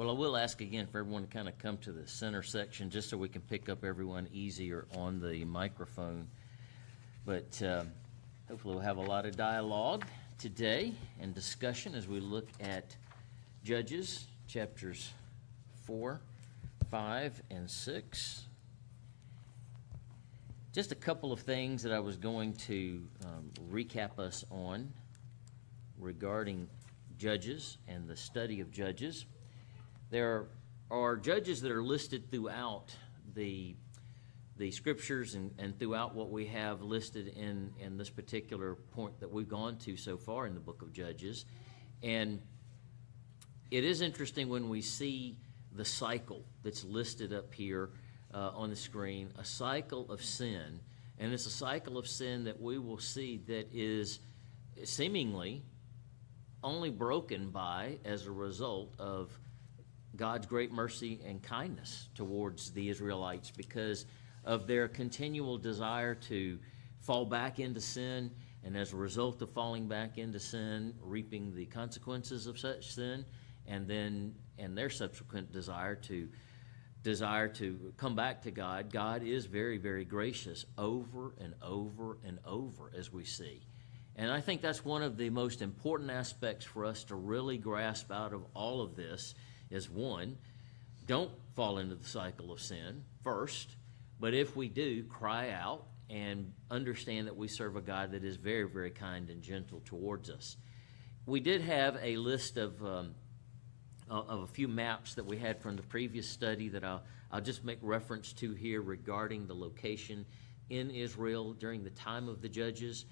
Well, I will ask again for everyone to kind of come to the center section just so we can pick up everyone easier on the microphone. But hopefully we'll have a lot of dialogue today and discussion as we look at Judges chapters 4, 5, and 6. Just a couple of things that I was going to recap us on regarding Judges and the study of Judges. There are judges that are listed throughout the scriptures and throughout what we have listed in this particular point that we've gone to so far in the book of Judges. And it is interesting when we see the cycle that's listed up here on the screen, a cycle of sin. And it's a cycle of sin that we will see that is seemingly only broken by as a result of God's great mercy and kindness towards the Israelites because of their continual desire to fall back into sin, and as a result of falling back into sin, reaping the consequences of such sin, and their subsequent desire to come back to God. God is very, very gracious over and over and over, as we see. And I think that's one of the most important aspects for us to really grasp out of all of this is, one, don't fall into the cycle of sin first, but if we do, cry out and understand that we serve a God that is very, very kind and gentle towards us. We did have a list of a few maps that we had from the previous study that I'll just make reference to here regarding the location in Israel during the time of the Judges,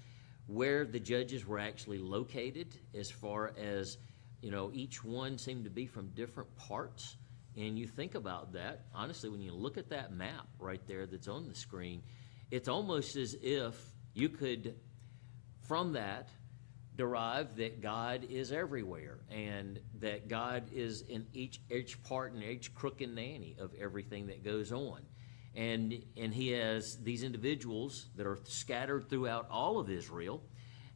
where the judges were actually located, as far as, each one seemed to be from different parts. And you think about that, honestly, when you look at that map right there that's on the screen, it's almost as if you could, from that, derive that God is everywhere and that God is in each part and each crook and nanny of everything that goes on. And he has these individuals that are scattered throughout all of Israel,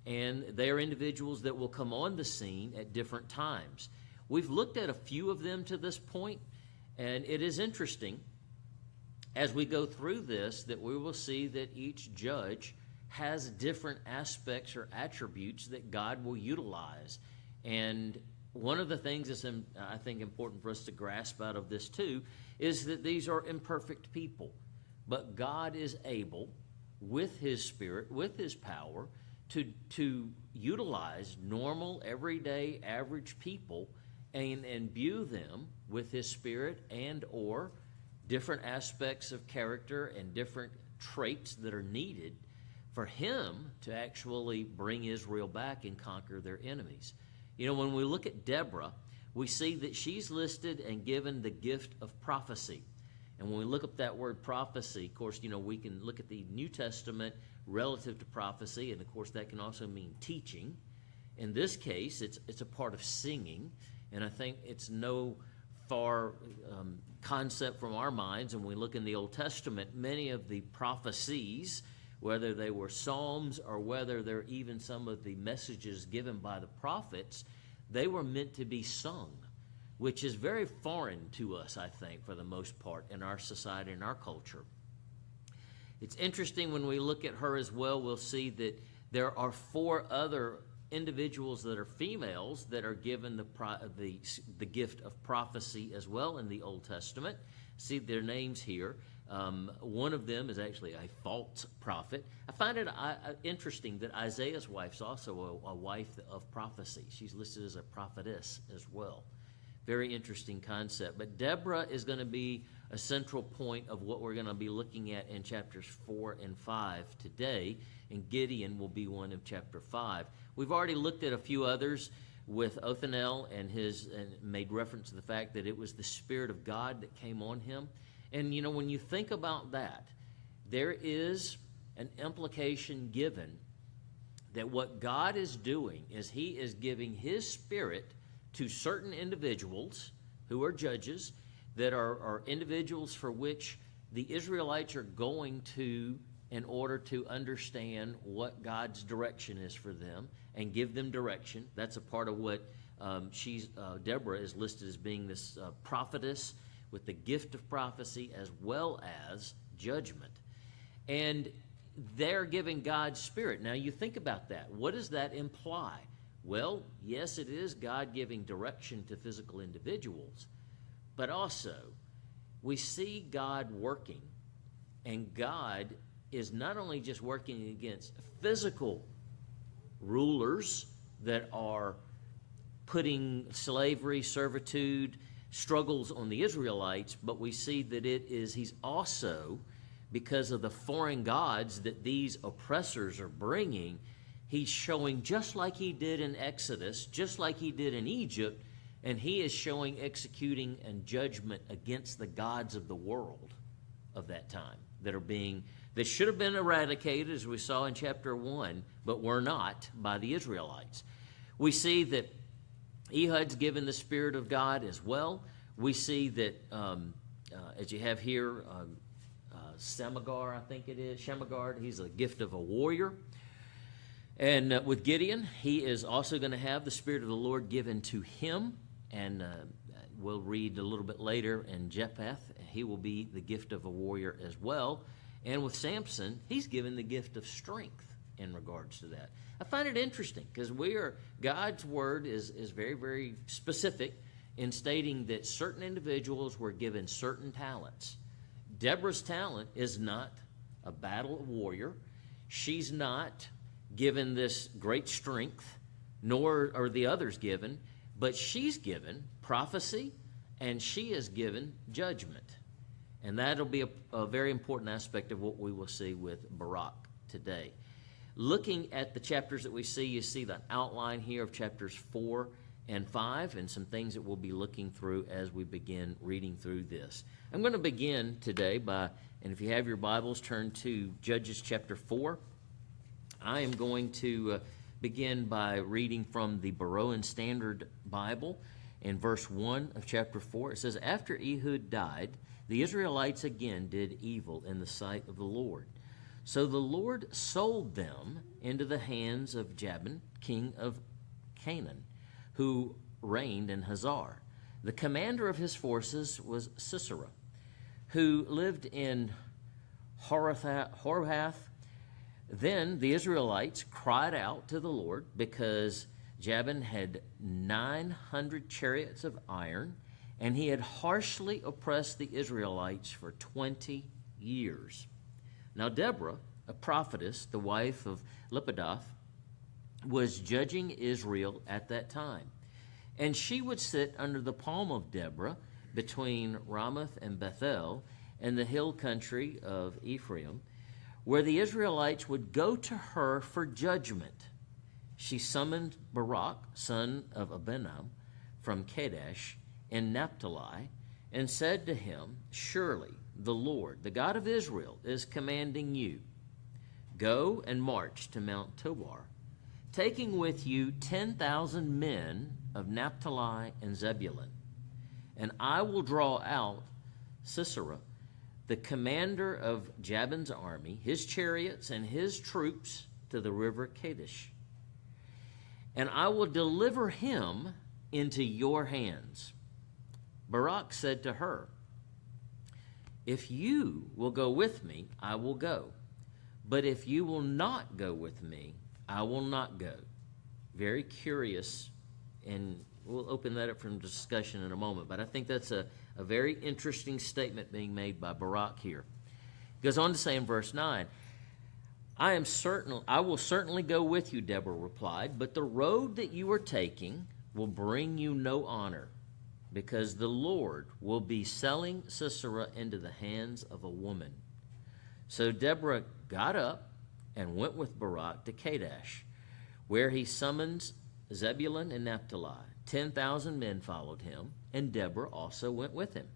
and they are individuals that will come on the scene at different times. We've looked at a few of them to this point, and it is interesting as we go through this that we will see that each judge has different aspects or attributes that God will utilize. And one of the things that's, I think, important for us to grasp out of this too is that these are imperfect people. But God is able, with His Spirit, with His power, to utilize normal, everyday, average people and imbue them with His Spirit and or different aspects of character and different traits that are needed for Him to actually bring Israel back and conquer their enemies. When we look at Deborah, we see that she's listed and given the gift of prophecy. And when we look up that word prophecy, of course, we can look at the New Testament relative to prophecy, and of course that can also mean teaching. In this case, it's a part of singing, and I think it's no far concept from our minds. And when we look in the Old Testament, many of the prophecies, whether they were psalms or whether they're even some of the messages given by the prophets, they were meant to be sung, which is very foreign to us, I think, for the most part, in our society and our culture. It's interesting when we look at her as well, we'll see that there are 4 other individuals that are females that are given the gift of prophecy as well in the Old Testament. See their names here. One of them is actually a false prophet. I find it interesting that Isaiah's wife is also a wife of prophecy. She's listed as a prophetess as well. Very interesting concept. But Deborah is going to be a central point of what we're going to be looking at in chapters 4 and 5 today, and Gideon will be one of chapter 5. We've already looked at a few others with Othniel and made reference to the fact that it was the Spirit of God that came on him. And, when you think about that, there is an implication given that what God is doing is He is giving His Spirit to certain individuals who are judges, that are individuals for which the Israelites are going to in order to understand what God's direction is for them and give them direction. That's a part of what Deborah is listed as being this prophetess with the gift of prophecy as well as judgment. And they're giving God's Spirit. Now you think about that. What does that imply? Well, yes, it is God giving direction to physical individuals, but also we see God working, and God is not only just working against physical rulers that are putting slavery, servitude, struggles on the Israelites, but we see that he's also, because of the foreign gods that these oppressors are bringing, he's showing, just like he did in Exodus, just like he did in Egypt, and he is showing executing and judgment against the gods of the world of that time that should have been eradicated, as we saw in chapter 1, but were not by the Israelites. We see that Ehud's given the Spirit of God as well. We see that, as you have here, Samagar, I think it is, Shamagard, he's a gift of a warrior. And with Gideon, he is also going to have the Spirit of the Lord given to him. And we'll read a little bit later in Jephthah, he will be the gift of a warrior as well. And with Samson, he's given the gift of strength in regards to that. I find it interesting because God's word is very, very specific in stating that certain individuals were given certain talents. Deborah's talent is not a battle warrior. She's not given this great strength, nor are the others given, but she's given prophecy and she is given judgment. And that'll be a very important aspect of what we will see with Barak today. Looking at the chapters that we see, you see the outline here of chapters 4 and 5 and some things that we'll be looking through as we begin reading through this. I'm going to begin today and if you have your Bibles, turn to Judges chapter 4. I am going to begin by reading from the Beroan Standard Bible in verse 1 of chapter 4. It says, "After Ehud died, the Israelites again did evil in the sight of the Lord. So the Lord sold them into the hands of Jabin, king of Canaan, who reigned in Hazar. The commander of his forces was Sisera, who lived in Horhath. Then the Israelites cried out to the Lord because Jabin had 900 chariots of iron, and he had harshly oppressed the Israelites for 20 years. Now Deborah, a prophetess, the wife of Lapidoth, was judging Israel at that time. And she would sit under the palm of Deborah between Ramoth and Bethel and the hill country of Ephraim, where the Israelites would go to her for judgment. She summoned Barak, son of Abinadab, from Kadesh in Naphtali, and said to him, "Surely the Lord, the God of Israel, is commanding you, go and march to Mount Tabor, taking with you 10,000 men of Naphtali and Zebulun. And I will draw out Sisera, the commander of Jabin's army, his chariots and his troops to the river Kadesh. And I will deliver him into your hands." Barak said to her, "If you will go with me, I will go. But if you will not go with me, I will not go." Very curious, and we'll open that up for discussion in a moment, but I think that's a very interesting statement being made by Barak here. He goes on to say in verse 9, I will certainly go with you," Deborah replied, "but the road that you are taking will bring you no honor, because the Lord will be selling Sisera into the hands of a woman." So Deborah got up and went with Barak to Kadesh, where he summons Zebulun and Naphtali. 10,000 men followed him, and Deborah also went with him.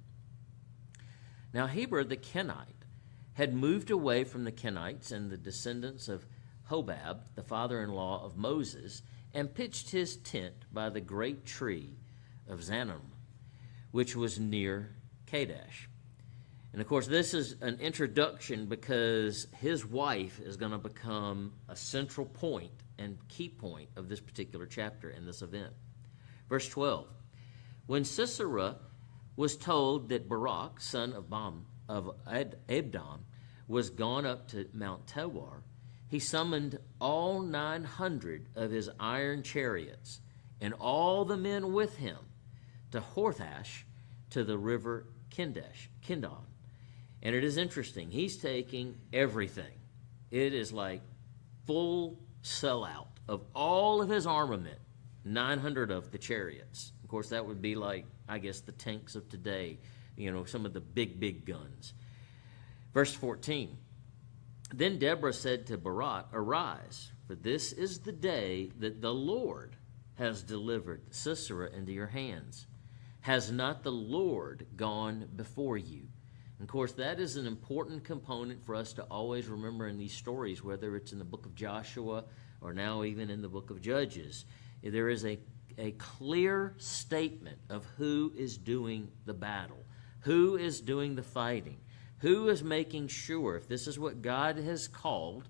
Now Heber the Kenite had moved away from the Kenites and the descendants of Hobab, the father-in-law of Moses, and pitched his tent by the great tree of Zanim, which was near Kadesh. And of course, this is an introduction because his wife is going to become a central point and key point of this particular chapter in this event. Verse 12, when Sisera was told that Barak, son of Abdon, was gone up to Mount Tabor, he summoned all 900 of his iron chariots and all the men with him to Horthash, to the river Kindon. And it is interesting, he's taking everything. It is like full sellout of all of his armament, 900 of the chariots. Of course, that would be like, I guess, the tanks of today, some of the big guns. Verse 14, then Deborah said to Barak, arise, for this is the day that the Lord has delivered Sisera into your hands. Has not the Lord gone before you? And of course, that is an important component for us to always remember in these stories, whether it's in the book of Joshua or now even in the book of Judges. There is a clear statement of who is doing the battle, who is doing the fighting, who is making sure, if this is what God has called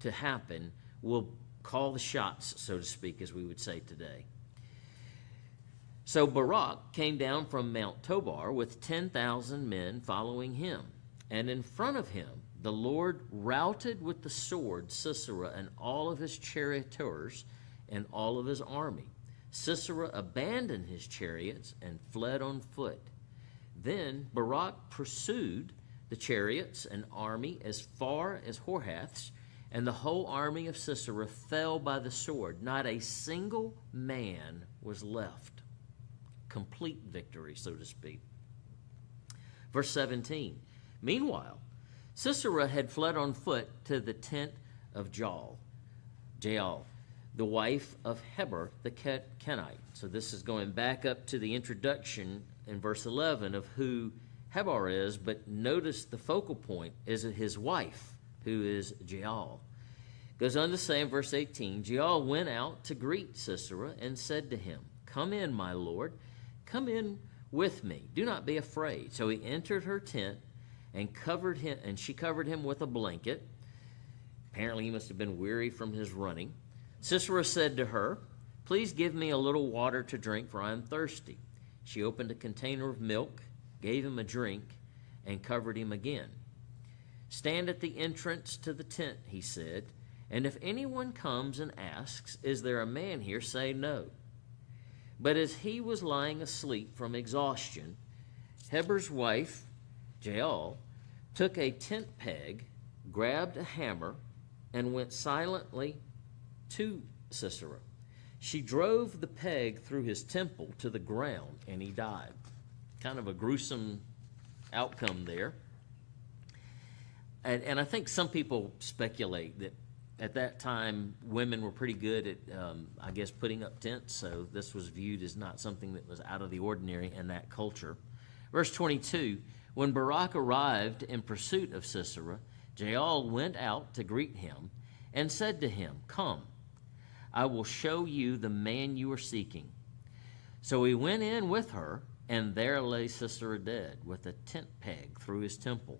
to happen, will call the shots, so to speak, as we would say today. So Barak came down from Mount Tabor with 10,000 men following him, and in front of him the Lord routed with the sword Sisera and all of his charioteers and all of his army. Sisera abandoned his chariots and fled on foot. Then Barak pursued the chariots and army as far as Horhath, and the whole army of Sisera fell by the sword. Not a single man was left. Complete victory, so to speak. Verse 17, meanwhile, Sisera had fled on foot to the tent of Jael, the wife of Heber the Kenite. So this is going back up to the introduction in verse 11 of who Heber is, but notice the focal point is his wife, who is Jael. Goes on to say in verse 18, Jael went out to greet Sisera and said to him, come in, my lord, come in with me. Do not be afraid. So he entered her tent and she covered him with a blanket. Apparently he must have been weary from his running. Sisera said to her, please give me a little water to drink, for I am thirsty. She opened a container of milk, gave him a drink, and covered him again. Stand at the entrance to the tent, he said, and if anyone comes and asks, is there a man here, say no. But as he was lying asleep from exhaustion, Heber's wife, Jael, took a tent peg, grabbed a hammer, and went silently to Sisera. She drove the peg through his temple to the ground, and he died. Kind of a gruesome outcome there. And I think some people speculate that at that time, women were pretty good at, I guess, putting up tents, so this was viewed as not something that was out of the ordinary in that culture. Verse 22, when Barak arrived in pursuit of Sisera, Jael went out to greet him and said to him, come, I will show you the man you are seeking. So he went in with her, and there lay Sisera dead, with a tent peg through his temple.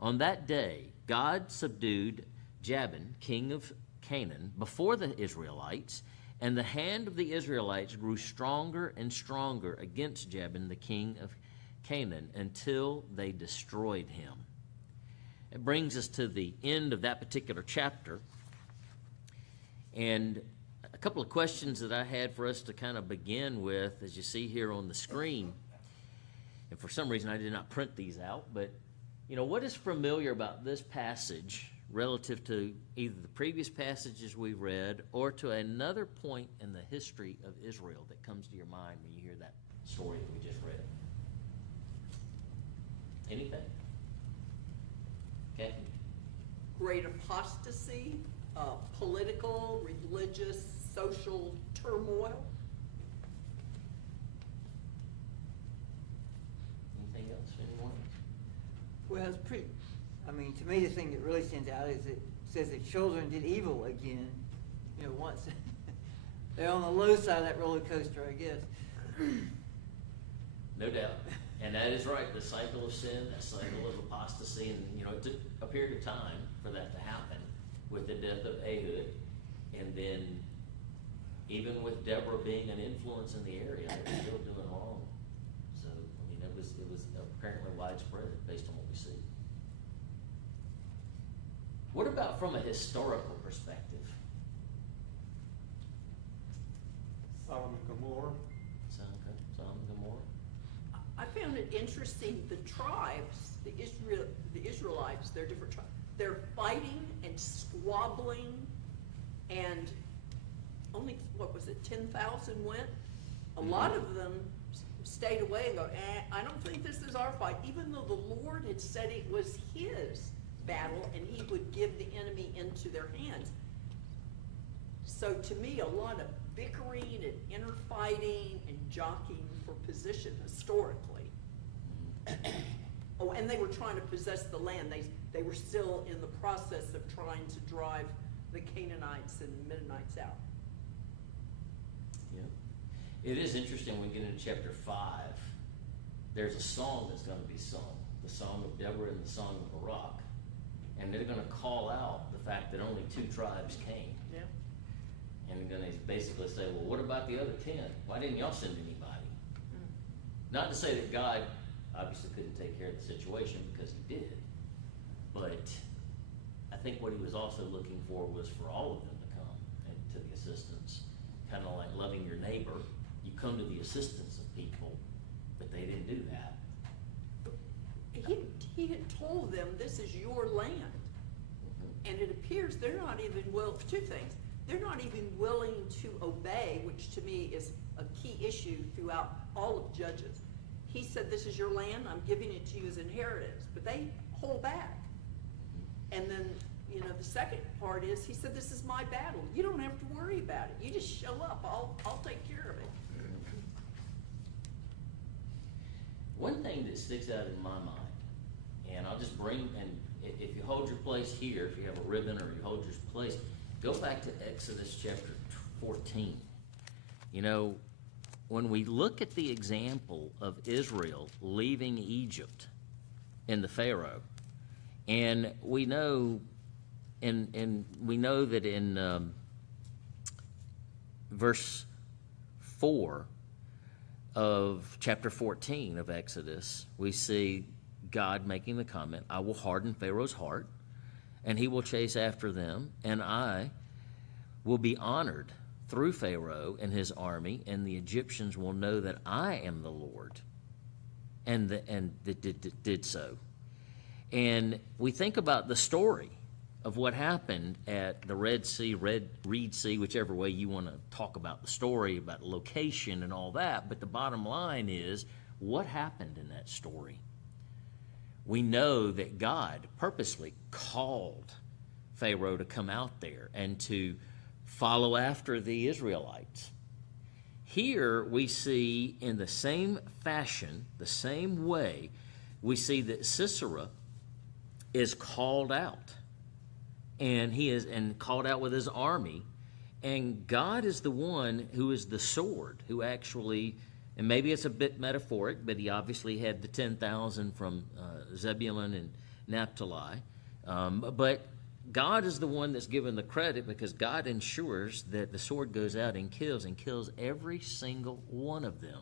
On that day, God subdued Jabin, king of Canaan, before the Israelites, and the hand of the Israelites grew stronger and stronger against Jabin, the king of Canaan, until they destroyed him. It brings us to the end of that particular chapter. And a couple of questions that I had for us to kind of begin with, as you see here on the screen. And for some reason, I did not print these out, but what is familiar about this passage relative to either the previous passages we've read or to another point in the history of Israel that comes to your mind when you hear that story that we just read? Anything? Okay. Great apostasy, political, religious, social turmoil. Anything else? Anyone? Well, it's pretty, to me, the thing that really stands out is it says that children did evil again. Once they're on the low side of that roller coaster, I guess. No doubt. And that is right, the cycle of sin, that cycle of apostasy, and, it took a period of time for that to happen with the death of Ehud, and then even with Deborah being an influence in the area, they were still doing wrong. So, it was apparently widespread based on what we see. What about from a historical perspective? Sodom and Gomorrah. Sodom and Gomorrah? I found it interesting, the tribes, the Israelites, they're different tribes. They're fighting and squabbling, and only, 10,000 went? A lot of them stayed away and go, I don't think this is our fight, even though the Lord had said it was his battle and he would give the enemy into their hands. So to me, a lot of bickering and inner fighting and jockeying for position historically. Oh, and they were trying to possess the land. They were still in the process of trying to drive the Canaanites and the Mennonites out. Yeah. It is interesting when we get into chapter 5, there's a song that's going to be sung, the song of Deborah and the song of Barak. And they're going to call out the fact that only 2 tribes came. Yeah. And they're going to basically say, well, what about the other 10? Why didn't y'all send anybody? Not to say that God obviously couldn't take care of the situation, because he did. But I think what he was also looking for was for all of them to come and to the assistance. Kind of like loving your neighbor. You come to the assistance of people, but they didn't do that. He had told them, this is your land. And it appears they're not even willing, 2 things. They're not even willing to obey, which to me is a key issue throughout all of Judges. He said, this is your land, I'm giving it to you as inheritance. But they hold back. And then, the second part is, he said, this is my battle. You don't have to worry about it. You just show up. I'll take care of it. One thing that sticks out in my mind, and I'll just bring, and if you hold your place here, if you have a ribbon or you hold your place, go back to Exodus chapter 14. When we look at the example of Israel leaving Egypt in the Pharaoh, and we know, we know that in verse 4 of chapter 14 of Exodus, we see God making the comment, I will harden Pharaoh's heart, and he will chase after them, and I will be honored through Pharaoh and his army, and the Egyptians will know that I am the Lord, and did so. And we think about the story of what happened at the Red Sea, Reed Sea, whichever way you want to talk about the story, about location and all that. But the bottom line is, what happened in that story? We know that God purposely called Pharaoh to come out there and to follow after the Israelites. Here we see, in the same fashion, the same way, we see that Sisera is called out. And he is called out with his army. And God is the one who is the sword, who actually, and maybe it's a bit metaphoric, but he obviously had the 10,000 from Zebulun and Naphtali. But God is the one that's given the credit, because God ensures that the sword goes out and kills every single one of them.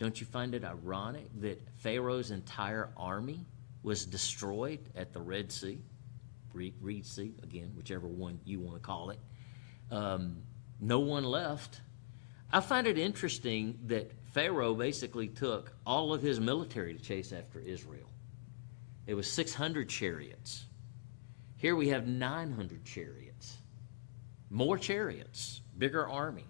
Don't you find it ironic that Pharaoh's entire army was destroyed at the Red Sea? Reed Sea, again, whichever one you want to call it. No one left. I find it interesting that Pharaoh basically took all of his military to chase after Israel. It was 600 chariots. Here we have 900 chariots. More chariots, bigger army.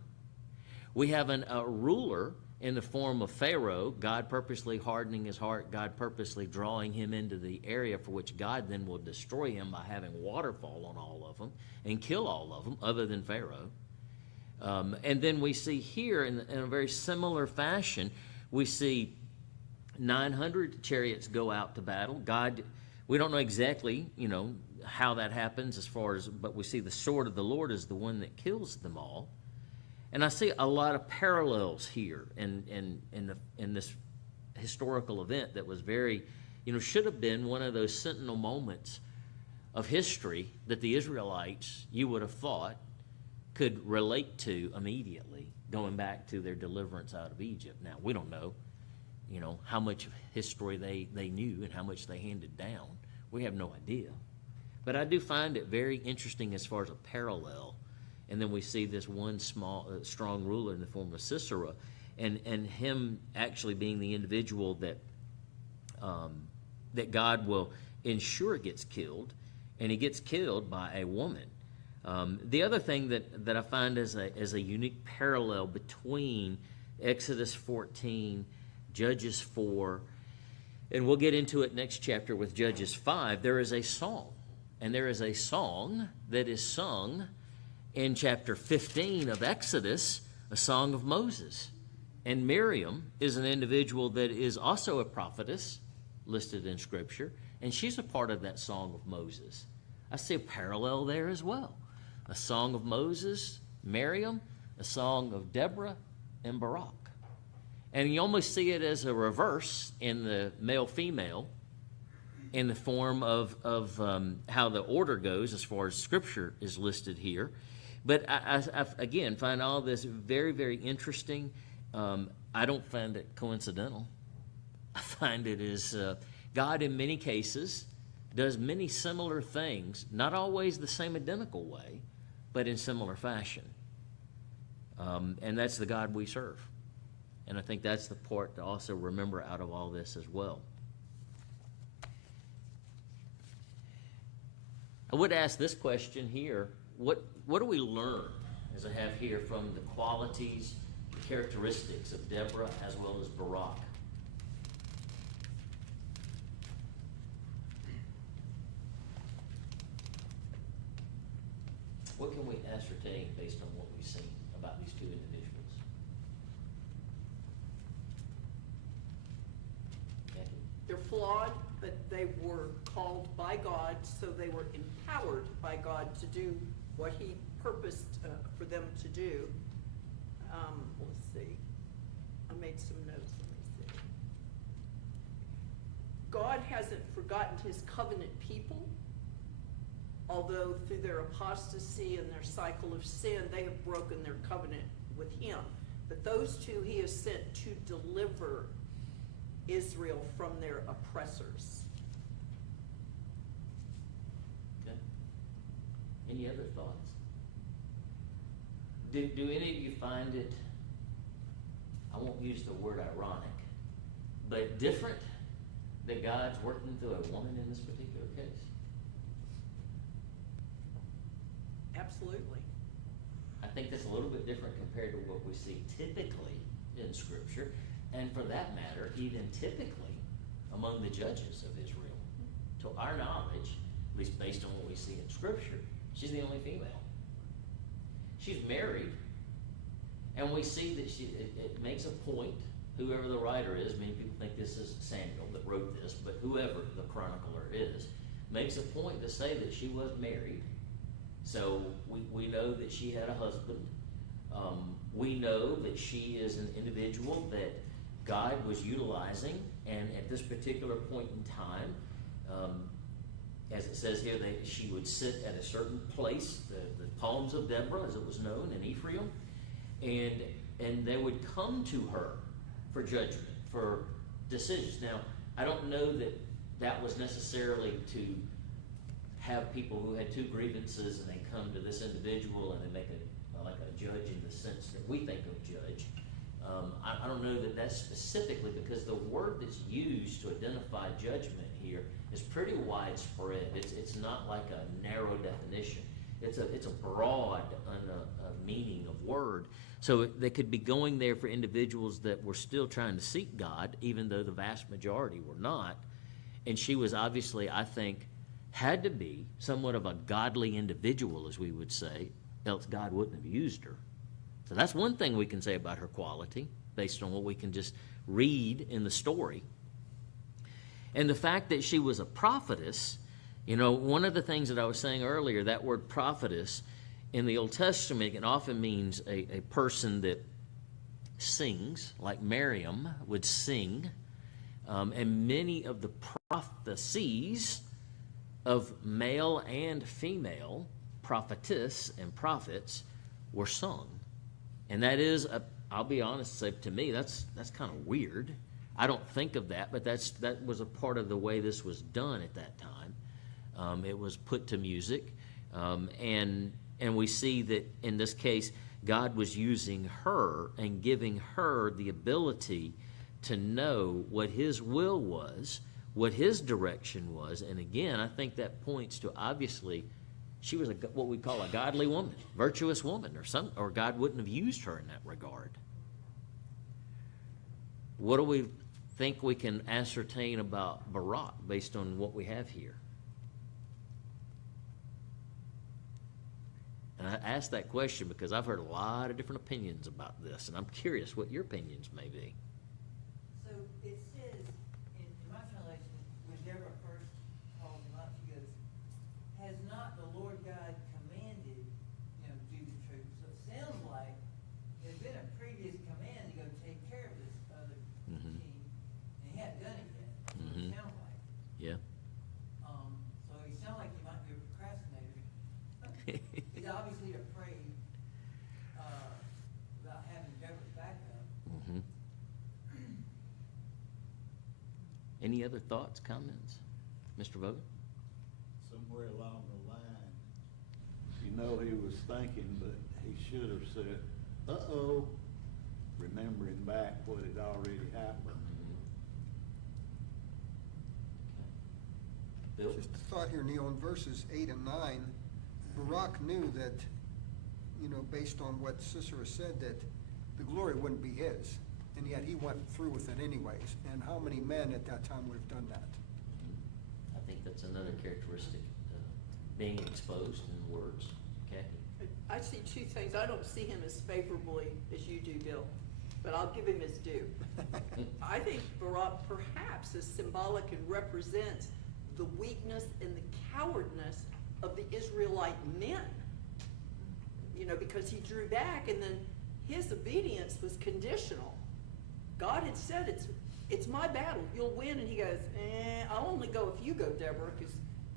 We have a ruler in the form of Pharaoh, God purposely hardening his heart, God purposely drawing him into the area for which God then will destroy him by having water fall on all of them and kill all of them, other than Pharaoh. And then we see here, in a very similar fashion, we see 900 chariots go out to battle. God, we don't know exactly, how that happens but we see the sword of the Lord is the one that kills them all. And I see a lot of parallels here in this historical event that was very, should have been one of those sentinel moments of history that the Israelites, you would have thought, could relate to immediately, going back to their deliverance out of Egypt. Now, we don't know, how much history they knew and how much they handed down. We have no idea. But I do find it very interesting as far as a parallel. And then we see this one strong ruler in the form of Sisera, and him actually being the individual that God will ensure gets killed, and he gets killed by a woman. The other thing that I find as a unique parallel between Exodus 14, Judges 4, and we'll get into it next chapter with Judges 5, there is a song. And there is a song that is sung in chapter 15 of Exodus, a song of Moses. And Miriam is an individual that is also a prophetess listed in Scripture, and she's a part of that song of Moses. I see a parallel there as well. A song of Moses, Miriam, a song of Deborah and Barak. And you almost see it as a reverse in the male-female, in the form of how the order goes as far as Scripture is listed here. But I again, find all this very, very interesting. I don't find it coincidental. I find it is God in many cases does many similar things, not always the same identical way, but in similar fashion. And that's the God we serve. And I think that's the part to also remember out of all this as well. I would ask this question here. What do we learn, as I have here, from the qualities, the characteristics of Deborah as well as Barak? What can we ascertain based on what we've seen about these two individuals? Becky? They're flawed, but they were called by God, so they were empowered by God to do what he purposed for them to do. Let's see. I made some notes. Let me see. God hasn't forgotten his covenant people, although through their apostasy and their cycle of sin, they have broken their covenant with him. But those two he has sent to deliver Israel from their oppressors. Okay. Any other thoughts? Do any of you find it, I won't use the word ironic, but different that God's working through a woman in this particular case? Absolutely. I think that's a little bit different compared to what we see typically in Scripture, and for that matter, even typically among the judges of Israel. To our knowledge, at least based on what we see in Scripture, she's the only female. She's married, and we see that it makes a point, whoever the writer is, many people think this is Samuel that wrote this, but whoever the chronicler is, makes a point to say that she was married. So we know that she had a husband. We know that she is an individual that God was utilizing, and at this particular point in time, as it says here, she would sit at a certain place, the palms of Deborah, as it was known, in Ephraim, and they would come to her for judgment, for decisions. Now, I don't know that was necessarily to have people who had two grievances and they come to this individual and they make like a judge in the sense that we think of judge. I don't know that that's specifically, because the word that's used to identify judgment here is pretty widespread. It's not like a narrow definition. It's a broad meaning of word. So they could be going there for individuals that were still trying to seek God, even though the vast majority were not. And she was obviously, I think, had to be somewhat of a godly individual, as we would say, else God wouldn't have used her. So that's one thing we can say about her quality, based on what we can just read in the story. And the fact that she was a prophetess, one of the things that I was saying earlier, that word prophetess, in the Old Testament, it often means a person that sings, like Miriam would sing. And many of the prophecies of male and female prophetess and prophets were sung. And that is, I'll be honest, say to me, that's kind of weird. I don't think of that, but that was a part of the way this was done at that time. It was put to music, and we see that in this case, God was using her and giving her the ability to know what His will was, what His direction was. And again, I think that points to, obviously, she was what we call a godly woman, virtuous woman, or God wouldn't have used her in that regard. What do we think we can ascertain about Barak based on what we have here? And I ask that question because I've heard a lot of different opinions about this, and I'm curious what your opinions may be. So it says, in my translation, when Deborah first calls him up, she goes, has not the Lord God commanded, do the truth? So it sounds like there's been a previous command to go take care of this other king, and he hadn't done it yet. That's what it sounds like. Yeah. So he sounds like he might be a procrastinator. He's obviously afraid about having Deborah's backup. Any other thoughts, comments? Mr. Vogel? Somewhere along the line, he was thinking, but he should have said, uh-oh, remembering back what had already happened. Bill? Just a thought here, Neil, in verses 8 and 9, Barak knew that, based on what Sisera said, that the glory wouldn't be his, and yet he went through with it anyways. And how many men at that time would have done that? I think that's another characteristic, being exposed in words. Kathy? I see two things. I don't see him as favorably as you do, Bill, but I'll give him his due. I think Barak perhaps is symbolic and represents the weakness and the cowardness of the Israelite men. Because he drew back, and then his obedience was conditional. God had said, it's my battle, you'll win, and he goes, I'll only go if you go, Deborah, because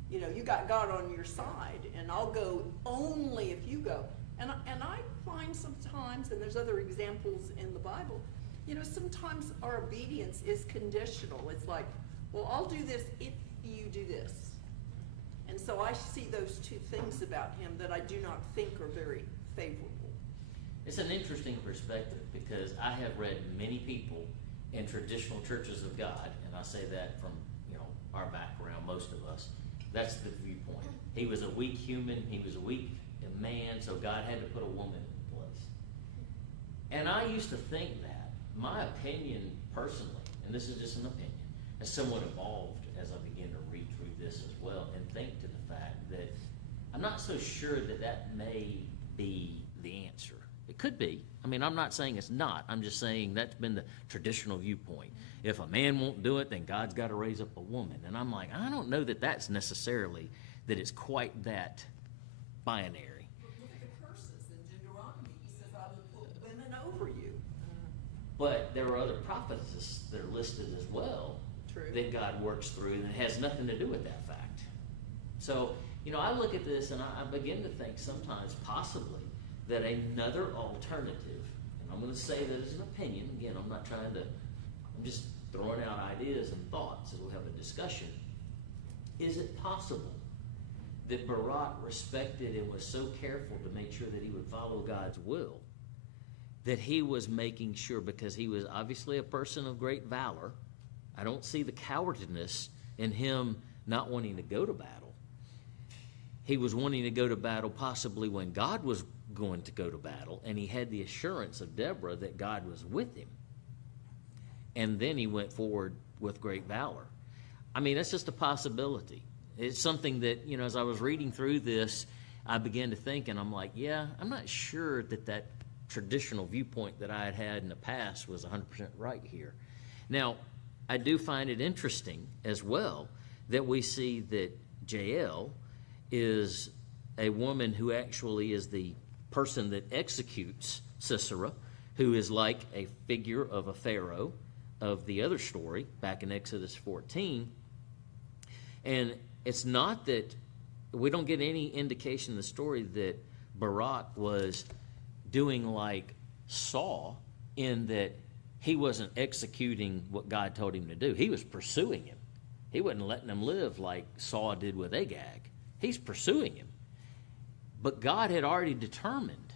you got God on your side, and I'll go only if you go. And I find sometimes, and there's other examples in the Bible, sometimes our obedience is conditional. It's like, well, I'll do this if you do this. And so I see those two things about him that I do not think are very favorable. It's an interesting perspective because I have read many people in traditional churches of God, and I say that from our background, most of us. That's the viewpoint. He was a weak human. He was a weak man, so God had to put a woman in place. And I used to think that. My opinion, personally, and this is just an opinion, has somewhat evolved as I begin to read through this as well and think to the fact that I'm not so sure that may be the answer. It could be. I mean, I'm not saying it's not. I'm just saying that's been the traditional viewpoint. If a man won't do it, then God's got to raise up a woman. And I'm like, I don't know that that's necessarily, that it's quite that binary. Look at the curses in Deuteronomy. He says, I will put women over you. But there are other prophecies that are listed as well. True. That God works through, and it has nothing to do with that fact. So, I look at this and I begin to think sometimes possibly that another alternative, and I'm going to say that as an opinion, again, I'm just throwing out ideas and thoughts as we'll have a discussion. Is it possible that Barak respected and was so careful to make sure that he would follow God's will, that he was making sure, because he was obviously a person of great valor, I don't see the cowardliness in him not wanting to go to battle. He was wanting to go to battle possibly when God was going to go to battle, and he had the assurance of Deborah that God was with him. And then he went forward with great valor. I mean, that's just a possibility. It's something that, as I was reading through this, I began to think, and I'm like, yeah, I'm not sure that traditional viewpoint that I had in the past was 100% right here. Now, I do find it interesting as well that we see that Jael is a woman who actually is the person that executes Sisera, who is like a figure of a pharaoh, of the other story back in Exodus 14. And it's not that we don't get any indication in the story that Barak was doing like Saul, in that he wasn't executing what God told him to do. He was pursuing him. He wasn't letting him live like Saul did with Agag. He's pursuing him. But God had already determined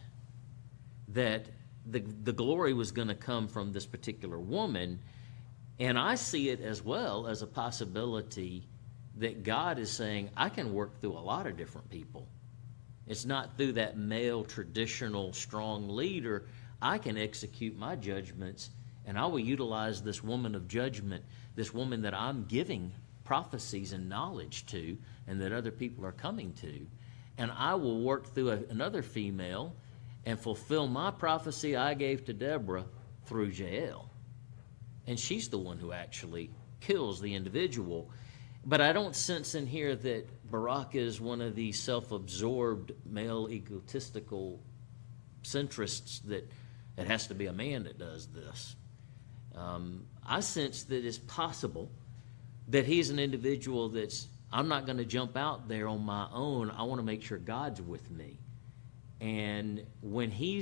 that the glory was going to come from this particular woman. And I see it as well as a possibility that God is saying, I can work through a lot of different people. It's not through that male, traditional, strong leader. I can execute my judgments, and I will utilize this woman of judgment, this woman that I'm giving prophecies and knowledge to, and that other people are coming to. And I will work through another female and fulfill my prophecy I gave to Deborah through Jael. And she's the one who actually kills the individual. But I don't sense in here that Barak is one of these self-absorbed, male, egotistical centrists that it has to be a man that does this. I sense that it's possible that he's an individual that's, I'm not going to jump out there on my own. I want to make sure God's with me. And when he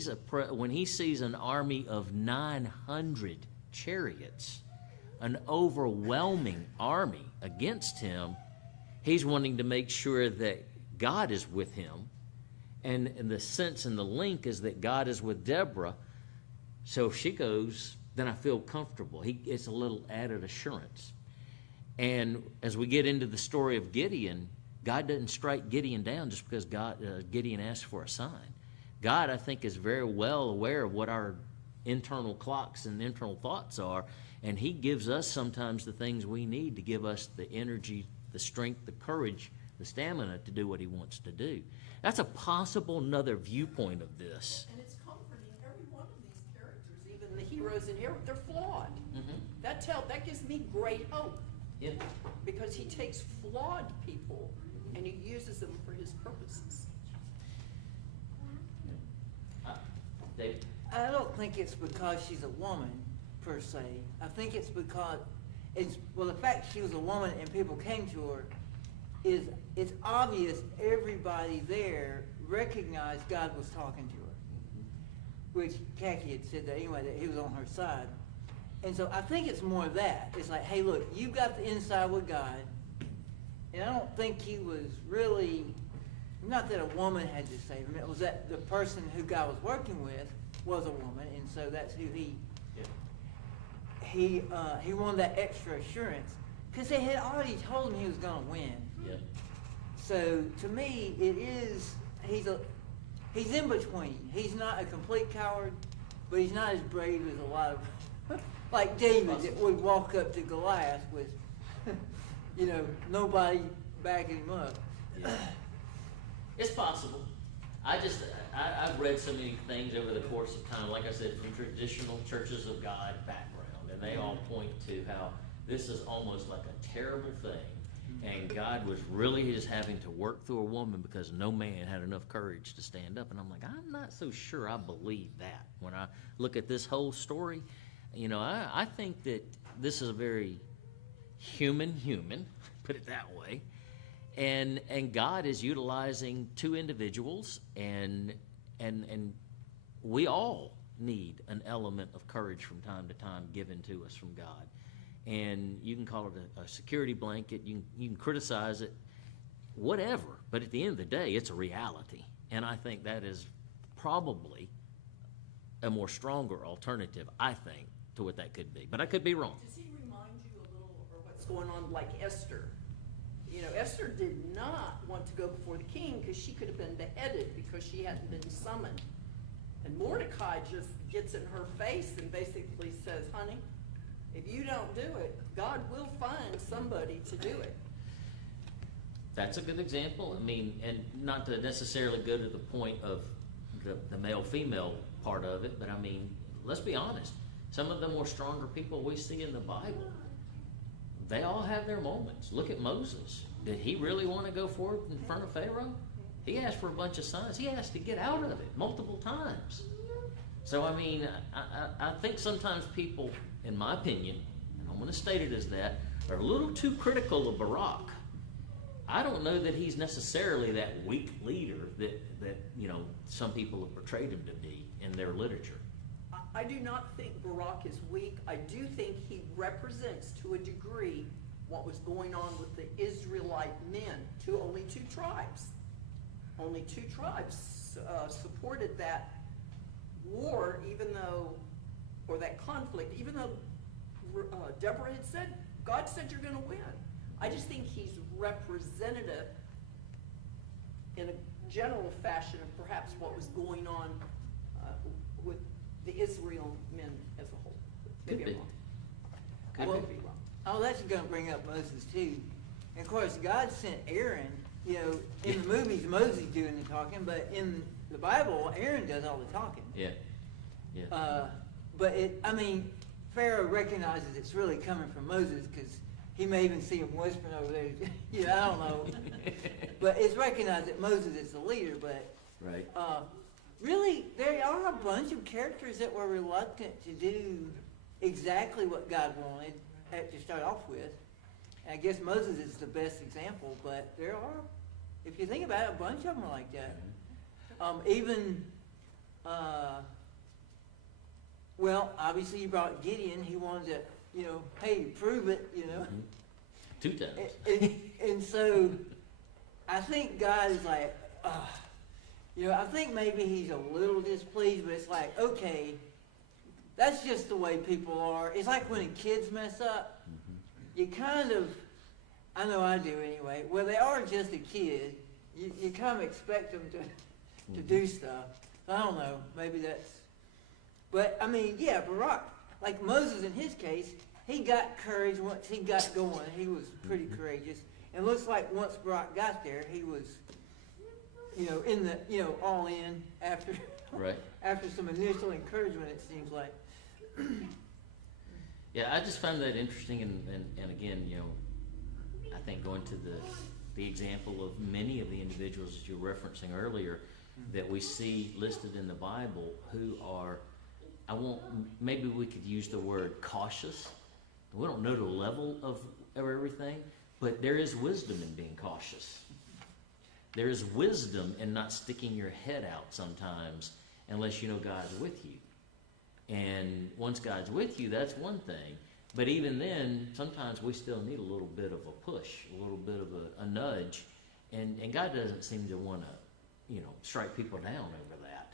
sees an army of 900 chariots, an overwhelming army against him, he's wanting to make sure that God is with him. And the sense and the link is that God is with Deborah. So if she goes, then I feel comfortable. It's a little added assurance. And as we get into the story of Gideon, God doesn't strike Gideon down just because Gideon asked for a sign. God, I think, is very well aware of what our internal clocks and internal thoughts are, and he gives us sometimes the things we need to give us the energy, the strength, the courage, the stamina to do what he wants to do. That's a possible another viewpoint of this. And it's comforting. Every one of these characters, even the heroes in here, they're flawed. That gives me great hope. Yeah. Because he takes flawed people and he uses them for his purposes. David? I don't think it's because she's a woman, per se. I think it's because, the fact she was a woman and people came to her, it's obvious everybody there recognized God was talking to her. Which Khaki had said that anyway, that he was on her side. And so I think it's more of that. It's like, hey, look, you got the inside with God. And I don't think he was really, not that a woman had to save him. It was that the person who God was working with was a woman. And so that's who he wanted that extra assurance. Because they had already told him he was going to win. Yeah. So to me, he's in between. He's not a complete coward, but he's not as brave as a lot of, like David that would walk up to Goliath with, nobody backing him up. Yeah. It's possible. I've read so many things over the course of time, like I said, from traditional churches of God background, and they all point to how this is almost like a terrible thing, and God was really just having to work through a woman because no man had enough courage to stand up. And I'm like, I'm not so sure I believe that. When I look at this whole story, I think that this is a very human, put it that way. And God is utilizing two individuals, and we all need an element of courage from time to time given to us from God. And you can call it a security blanket, you can criticize it, whatever, but at the end of the day, it's a reality. And I think that is probably a more stronger alternative, I think, to what that could be. But I could be wrong. Does he remind you a little of what's going on like Esther? Esther did not want to go before the king because she could have been beheaded because she hadn't been summoned. And Mordecai just gets in her face and basically says, honey, if you don't do it, God will find somebody to do it. That's a good example. And not to necessarily go to the point of the male-female part of it, but let's be honest. Some of the more stronger people we see in the Bible, they all have their moments. Look at Moses. Did he really want to go forward in front of Pharaoh? He asked for a bunch of signs. He asked to get out of it multiple times. So, I mean, I think sometimes people, in my opinion, and I'm going to state it as that, are a little too critical of Barak. I don't know that he's necessarily that weak leader that some people have portrayed him to be in their literature. I do not think Barak is weak. I do think he represents, to a degree, what was going on with the Israelite men. Only two tribes. Only two tribes supported that war, or that conflict, even though Deborah had said, God said you're going to win. I just think he's representative in a general fashion of perhaps what was going on with the Israel men as a whole. Maybe Could I'm be. wrong. I Well, could be wrong. Oh, that's gonna bring up Moses too. And of course, God sent Aaron, in the movies, Moses doing the talking, but in the Bible, Aaron does all the talking. Yeah. But Pharaoh recognizes it's really coming from Moses, because he may even see him whispering over there. I don't know. But it's recognized that Moses is the leader, but Right. really, there are a bunch of characters that were reluctant to do exactly what God wanted to start off with. And I guess Moses is the best example, but there are, if you think about it, a bunch of them are like that. Obviously you brought Gideon. He wanted to, hey, prove it, 2 times. and so I think God is like, I think maybe he's a little displeased, but it's like, okay, that's just the way people are. It's like when kids mess up, you kind of, I know I do anyway, well, they are just a kid. You kind of expect them to do stuff. I don't know, maybe that's, but Barak, like Moses in his case, he got courage once he got going. He was pretty courageous. And it looks like once Barak got there, he was, all in after Right. after some initial encouragement, it seems like. Yeah, I just found that interesting, and again, I think going to the example of many of the individuals that you're referencing earlier that we see listed in the Bible who are, maybe we could use the word cautious. We don't know the level of everything, but there is wisdom in being cautious. There is wisdom in not sticking your head out sometimes unless you know God's with you. And once God's with you, that's one thing. But even then, sometimes we still need a little bit of a push, a little bit of a nudge. And God doesn't seem to want to, strike people down over that.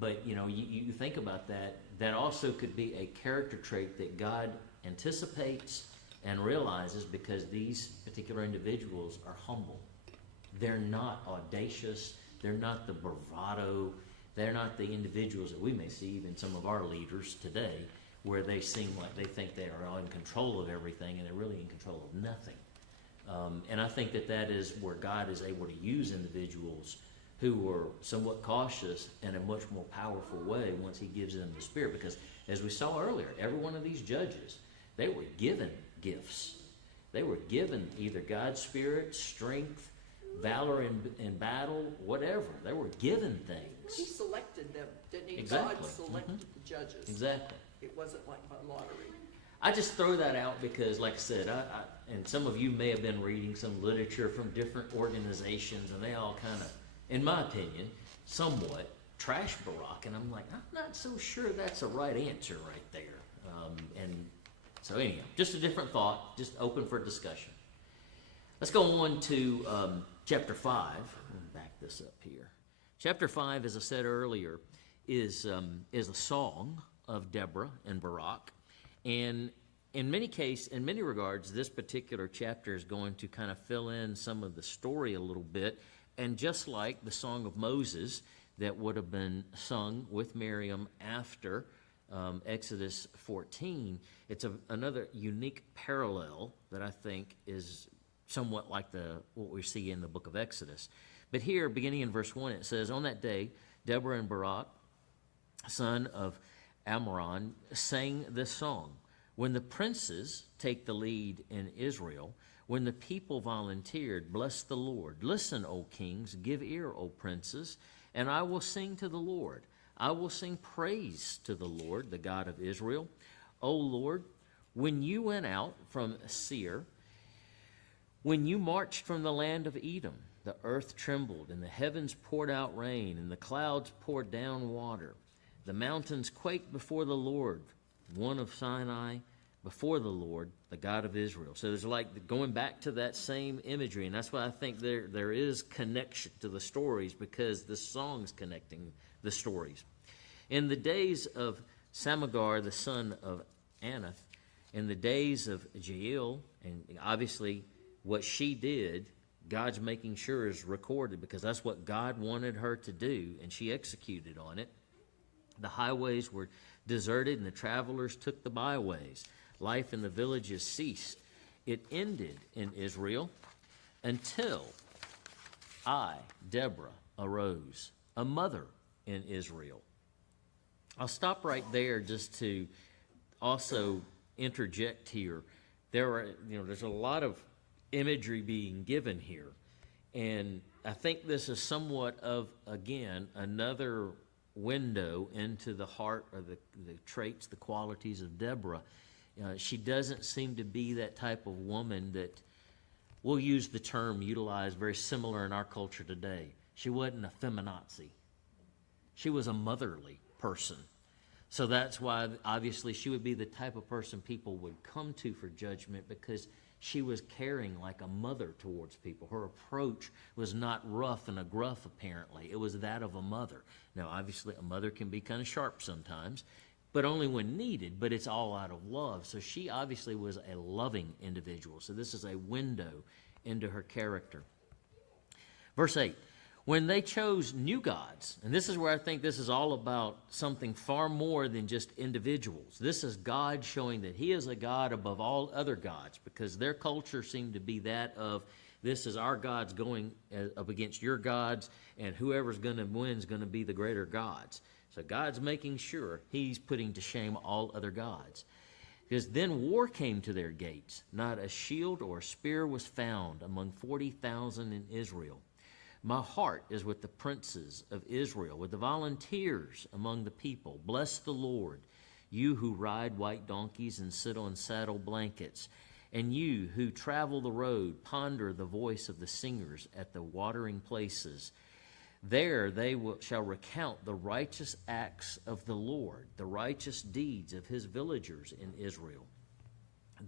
But you think about that, that also could be a character trait that God anticipates and realizes, because these particular individuals are humble. They're not audacious. They're not the bravado. They're not the individuals that we may see even some of our leaders today, where they seem like they think they are in control of everything, and they're really in control of nothing. And I think that is where God is able to use individuals who are somewhat cautious in a much more powerful way once he gives them the Spirit. Because as we saw earlier, every one of these judges, they were given gifts. They were given either God's Spirit, strength, valor in battle, whatever. They were given things. He selected them, didn't he? Exactly. God selected the judges. Exactly. It wasn't like by lottery. I just throw that out because, like I said, and some of you may have been reading some literature from different organizations, and they all kind of, in my opinion, somewhat trash Barak, and I'm like, I'm not so sure that's a right answer right there. And so anyhow, just a different thought, just open for discussion. Let's go on to chapter 5. Let me back this up here. Chapter 5, as I said earlier, is a song of Deborah and Barak. And in many regards, this particular chapter is going to kind of fill in some of the story a little bit. And just like the Song of Moses that would have been sung with Miriam after Exodus 14, it's another unique parallel that I think is somewhat like what we see in the book of Exodus. But here, beginning in verse 1, it says, "On that day, Deborah and Barak, son of Amram, sang this song. When the princes take the lead in Israel, when the people volunteered, bless the Lord. Listen, O kings, give ear, O princes, and I will sing to the Lord. I will sing praise to the Lord, the God of Israel. O Lord, when you went out from Seir, when you marched from the land of Edom, the earth trembled, and the heavens poured out rain, and the clouds poured down water. The mountains quaked before the Lord, one of Sinai, before the Lord, the God of Israel. So there's like going back to that same imagery, and that's why I think there is connection to the stories, because the song's connecting the stories. In the days of Samagar, the son of Anath, in the days of Jael, and obviously what she did, God's making sure is recorded, because that's what God wanted her to do, and she executed on it. The highways were deserted, and the travelers took the byways. Life in the villages ceased. It ended in Israel until I, Deborah, arose, a mother in Israel. I'll stop right there just to also interject here. There's a lot of imagery being given here, and I think this is somewhat of, again, another window into the heart or the traits, the qualities of Deborah. She doesn't seem to be that type of woman that, we'll use the term utilized very similar in our culture today. She wasn't a feminazi. She was a motherly person. So that's why, obviously, she would be the type of person people would come to for judgment, because she was caring like a mother towards people. Her approach was not rough and gruff, apparently. It was that of a mother. Now, obviously, a mother can be kind of sharp sometimes, but only when needed, but it's all out of love. So she obviously was a loving individual. So this is a window into her character. Verse 8, when they chose new gods, and this is where I think this is all about something far more than just individuals. This is God showing that he is a God above all other gods, because their culture seemed to be that of, this is our gods going up against your gods, and whoever's going to win is going to be the greater gods. So God's making sure he's putting to shame all other gods. Because then war came to their gates. Not a shield or a spear was found among 40,000 in Israel. My heart is with the princes of Israel, with the volunteers among the people. Bless the Lord, you who ride white donkeys and sit on saddle blankets, and you who travel the road, ponder the voice of the singers at the watering places. There they shall recount the righteous acts of the Lord, the righteous deeds of his villagers in Israel.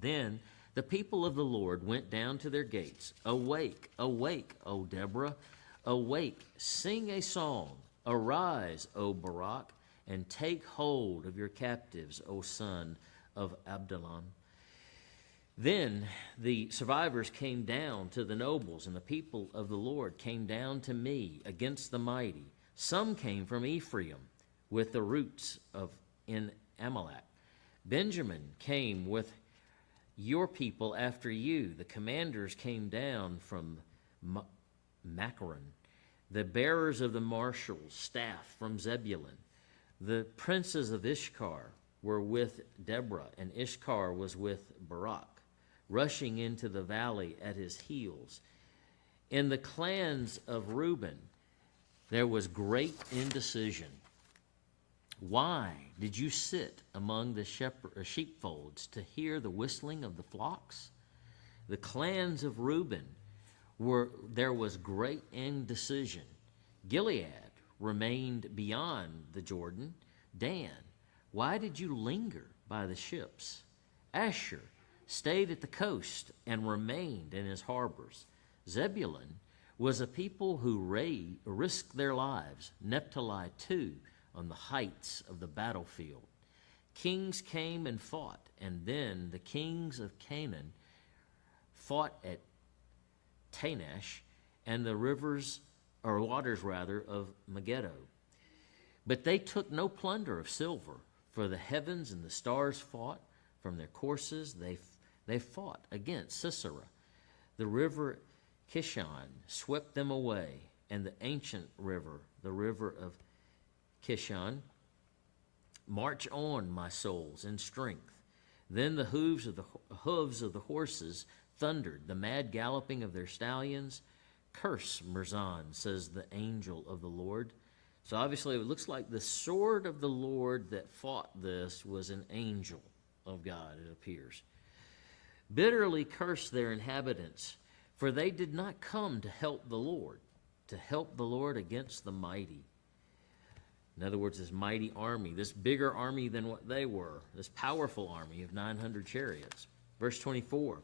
Then the people of the Lord went down to their gates. Awake, awake, O Deborah. Awake, sing a song. Arise, O Barak, and take hold of your captives, O son of Abdallam. Then the survivors came down to the nobles, and the people of the Lord came down to me against the mighty. Some came from Ephraim with the roots in Amalek. Benjamin came with your people after you. The commanders came down from Macharon. The bearers of the marshal's staff from Zebulun. The princes of Ishkar were with Deborah, and Ishkar was with Barak, rushing into the valley at his heels. In the clans of Reuben, there was great indecision. Why did you sit among the sheepfolds to hear the whistling of the flocks? The clans of Reuben, there was great indecision. Gilead remained beyond the Jordan. Dan, why did you linger by the ships? Asher stayed at the coast and remained in his harbors. Zebulun was a people who risked their lives. Naphtali too, on the heights of the battlefield. Kings came and fought, and then the kings of Canaan fought at Tanash and the waters of Megiddo. But they took no plunder of silver, for the heavens and the stars fought. From their courses they fought against Sisera. The river Kishon swept them away, and the ancient river, the river of Kishon. March on, my souls, in strength. Then the hooves of the horses thundered, the mad galloping of their stallions. Curse Merzon, says the angel of the Lord. So obviously, it looks like the sword of the Lord that fought this was an angel of God, it appears. Bitterly cursed their inhabitants, for they did not come to help the Lord against the mighty. In other words, this mighty army, this bigger army than what they were, this powerful army of 900 chariots. Verse 24,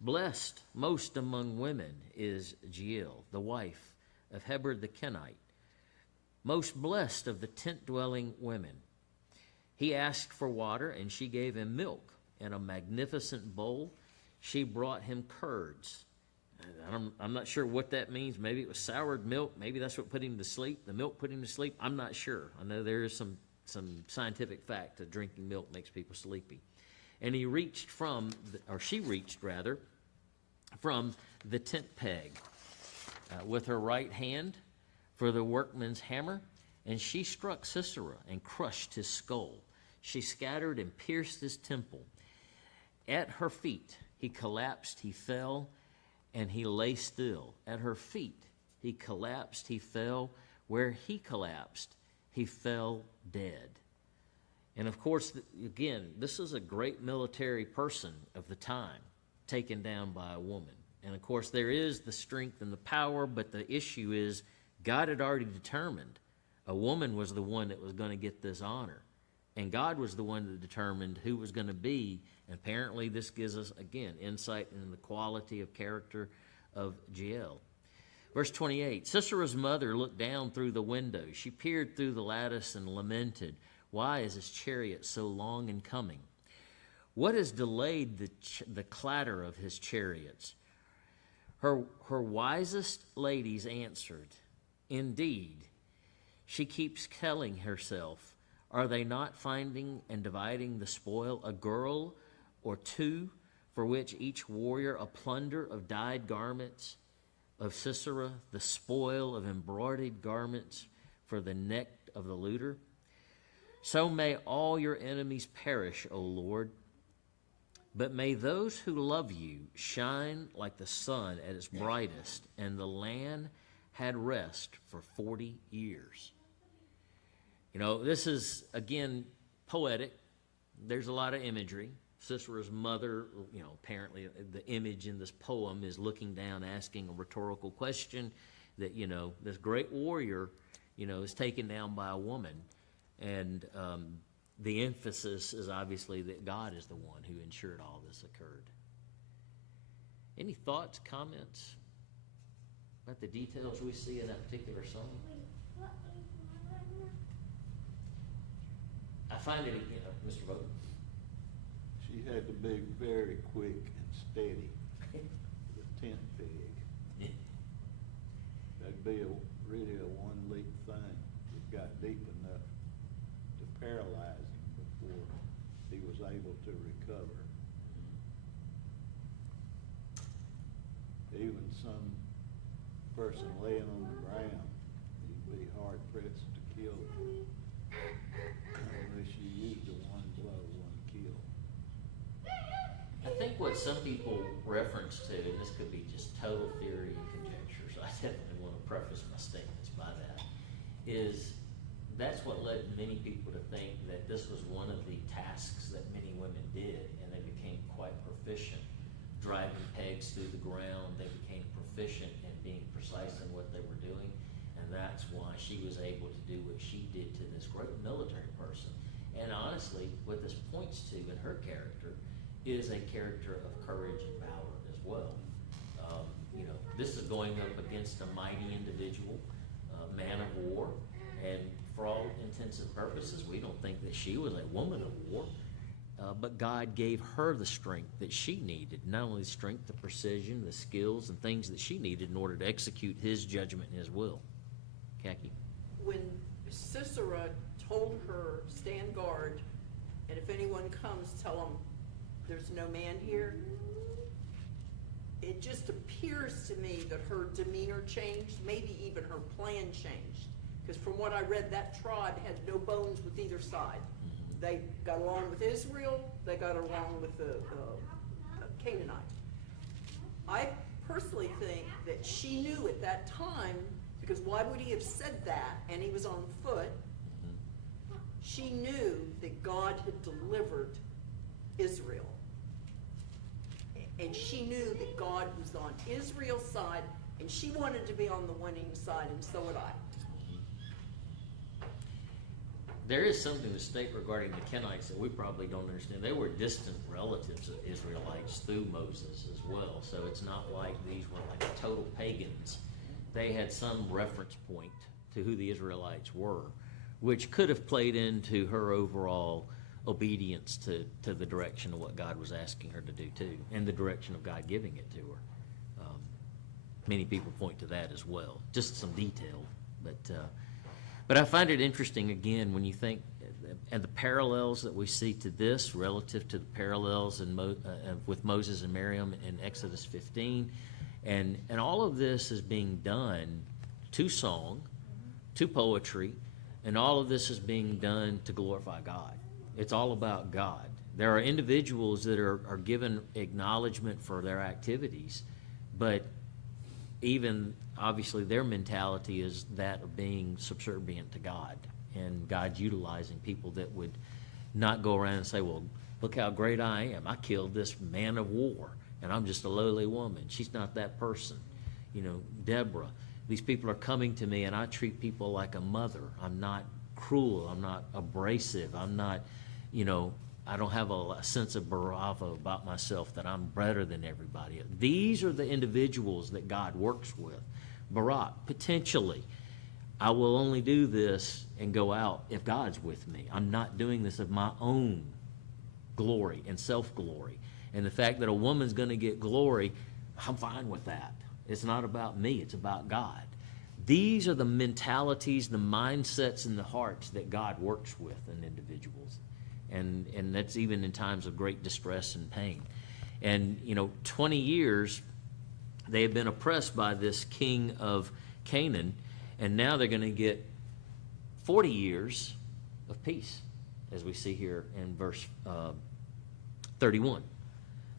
blessed most among women is Jiel, the wife of Heber the Kenite, most blessed of the tent-dwelling women. He asked for water, and she gave him milk. In a magnificent bowl, she brought him curds. I'm not sure what that means. Maybe it was soured milk. Maybe that's what put him to sleep. The milk put him to sleep. I'm not sure. I know there is some scientific fact that drinking milk makes people sleepy. And she reached from the tent peg with her right hand for the workman's hammer, and she struck Sisera and crushed his skull. She scattered and pierced his temple. At her feet he collapsed, he fell, and he lay still. At her feet he collapsed, he fell. Where he collapsed, he fell dead. And of course, again, this is a great military person of the time, taken down by a woman. And of course, there is the strength and the power, but the issue is God had already determined a woman was the one that was going to get this honor. And God was the one that determined who was going to be. And apparently this gives us, again, insight into the quality of character of Jiel. Verse 28, Sisera's mother looked down through the window. She peered through the lattice and lamented, why is his chariot so long in coming? What has delayed the clatter of his chariots? Her wisest ladies answered, indeed, she keeps telling herself, are they not finding and dividing the spoil, a girl or two, for which each warrior a plunder of dyed garments of Sisera, the spoil of embroidered garments for the neck of the looter? So may all your enemies perish, O Lord, but may those who love you shine like the sun at its brightest. And the land had rest for 40 years. You know, this is, again, poetic. There's a lot of imagery. Sisera's mother, you know, apparently the image in this poem is looking down, asking a rhetorical question that, you know, this great warrior, you know, is taken down by a woman. And the emphasis is obviously that God is the one who ensured all this occurred. Any thoughts, comments about the details we see in that particular song? I find it again, Mr. Bowden. She had to be very quick and steady. The tent peg. That'd be really a one-leap thing. It got deep enough to paralyze him before he was able to recover. Even some person laying on the ground, he'd be hard pressed to kill him unless you used a one blow, one kill. I think what some people reference to, and this could be just total theory and conjecture, so I definitely want to preface my statements by that, is that's what led many people to think that this was one of the tasks that many women did, and they became quite proficient driving pegs through the ground. They became proficient in being precise in what they were doing, and that's why she was able to do what she did to this great military person. And honestly, what this points to in her character is a character of courage and valor as well. You know, this is going up against a mighty individual, man of war, and for all intents and purposes, we don't think that she was a woman of war, but God gave her the strength that she needed, not only the strength, the precision, the skills, and things that she needed in order to execute his judgment and his will. Khaki? When Sisera told her, stand guard, and if anyone comes, tell them there's no man here, it just appears to me that her demeanor changed, maybe even her plan changed. Because from what I read, that tribe had no bones with either side. They got along with Israel, they got along with the Canaanite. I personally think that she knew at that time, Because why would he have said that? And he was on foot. She knew that God had delivered Israel. And she knew that God was on Israel's side, and she wanted to be on the winning side, and so would I. There is something to state regarding the Kenites that we probably don't understand. They were distant relatives of Israelites through Moses as well. So it's not like these were like total pagans. They had some reference point to who the Israelites were, which could have played into her overall obedience to the direction of what God was asking her to do too, and the direction of God giving it to her. Many people point to that as well. Just some detail, but I find it interesting, again, when you think, and the parallels that we see to this relative to the parallels with Moses and Miriam in Exodus 15. And all of this is being done to song, to poetry, and all of this is being done to glorify God. It's all about God. There are individuals that are given acknowledgement for their activities, but even obviously their mentality is that of being subservient to God, and God's utilizing people that would not go around and say, well, look how great I am. I killed this man of war, and I'm just a lowly woman. She's not that person. You know, Deborah, these people are coming to me, and I treat people like a mother. I'm not cruel. I'm not abrasive. I'm not, I don't have a sense of bravado about myself that I'm better than everybody. These are the individuals that God works with. Barak, potentially, I will only do this and go out if God's with me. I'm not doing this of my own glory and self-glory. And the fact that a woman's going to get glory, I'm fine with that. It's not about me, it's about God. These are the mentalities, the mindsets, and the hearts that God works with in individuals. And that's even in times of great distress and pain. And, 20 years, they have been oppressed by this king of Canaan, and now they're going to get 40 years of peace, as we see here in verse 31.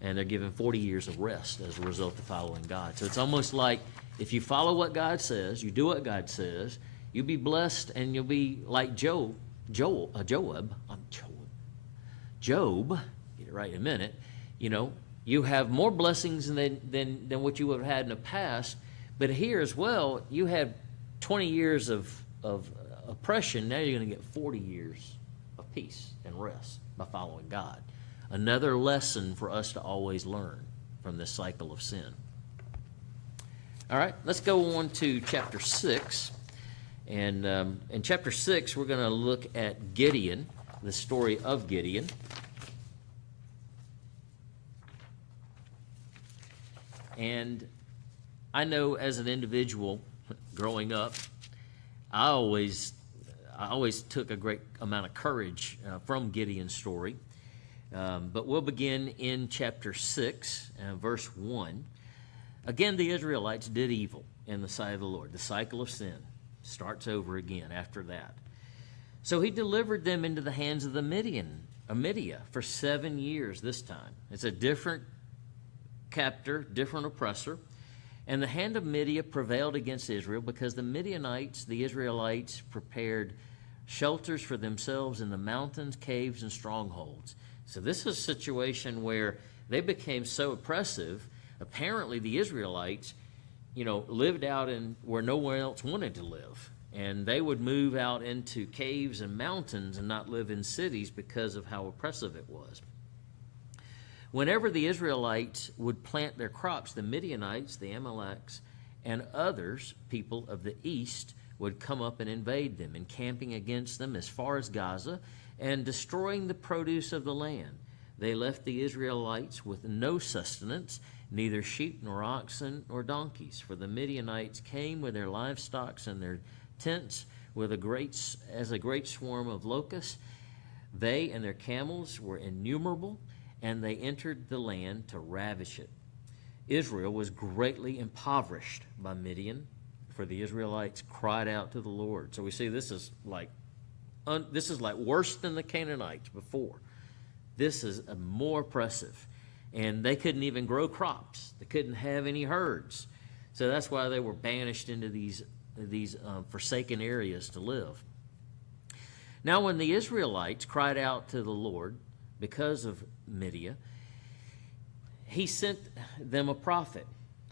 And they're given 40 years of rest as a result of following God. So it's almost like if you follow what God says, you do what God says, you'll be blessed, and you'll be like Job, get it right in a minute, you have more blessings than what you would have had in the past. But here as well, you had 20 years of oppression. Now you're going to get 40 years of peace and rest by following God. Another lesson for us to always learn from this cycle of sin. All right, let's go on to chapter 6. And in chapter 6, we're going to look at Gideon, the story of Gideon. And I know as an individual growing up, I always took a great amount of courage from Gideon's story. But we'll begin in chapter 6, verse 1. Again, the Israelites did evil in the sight of the Lord. The cycle of sin starts over again after that. So he delivered them into the hands of the Midian for 7 years this time. It's a different captor, different oppressor. And the hand of Midian prevailed against Israel because the Midianites, the Israelites, prepared shelters for themselves in the mountains, caves, and strongholds. So this is a situation where they became so oppressive. Apparently the Israelites, lived out in where no one else wanted to live. And they would move out into caves and mountains and not live in cities because of how oppressive it was. Whenever the Israelites would plant their crops, the Midianites, the Amalekites, and others, people of the east, would come up and invade them, encamping against them as far as Gaza and destroying the produce of the land. They left the Israelites with no sustenance, neither sheep nor oxen nor donkeys, for the Midianites came with their livestock and their tents as a great swarm of locusts. They and their camels were innumerable, and they entered the land to ravish it. Israel was greatly impoverished by Midian, for the Israelites cried out to the Lord. So we see this is like worse than the Canaanites before. This is more oppressive. And they couldn't even grow crops. They couldn't have any herds. So that's why they were banished into these forsaken areas to live. Now, when the Israelites cried out to the Lord because of Midian, he sent them a prophet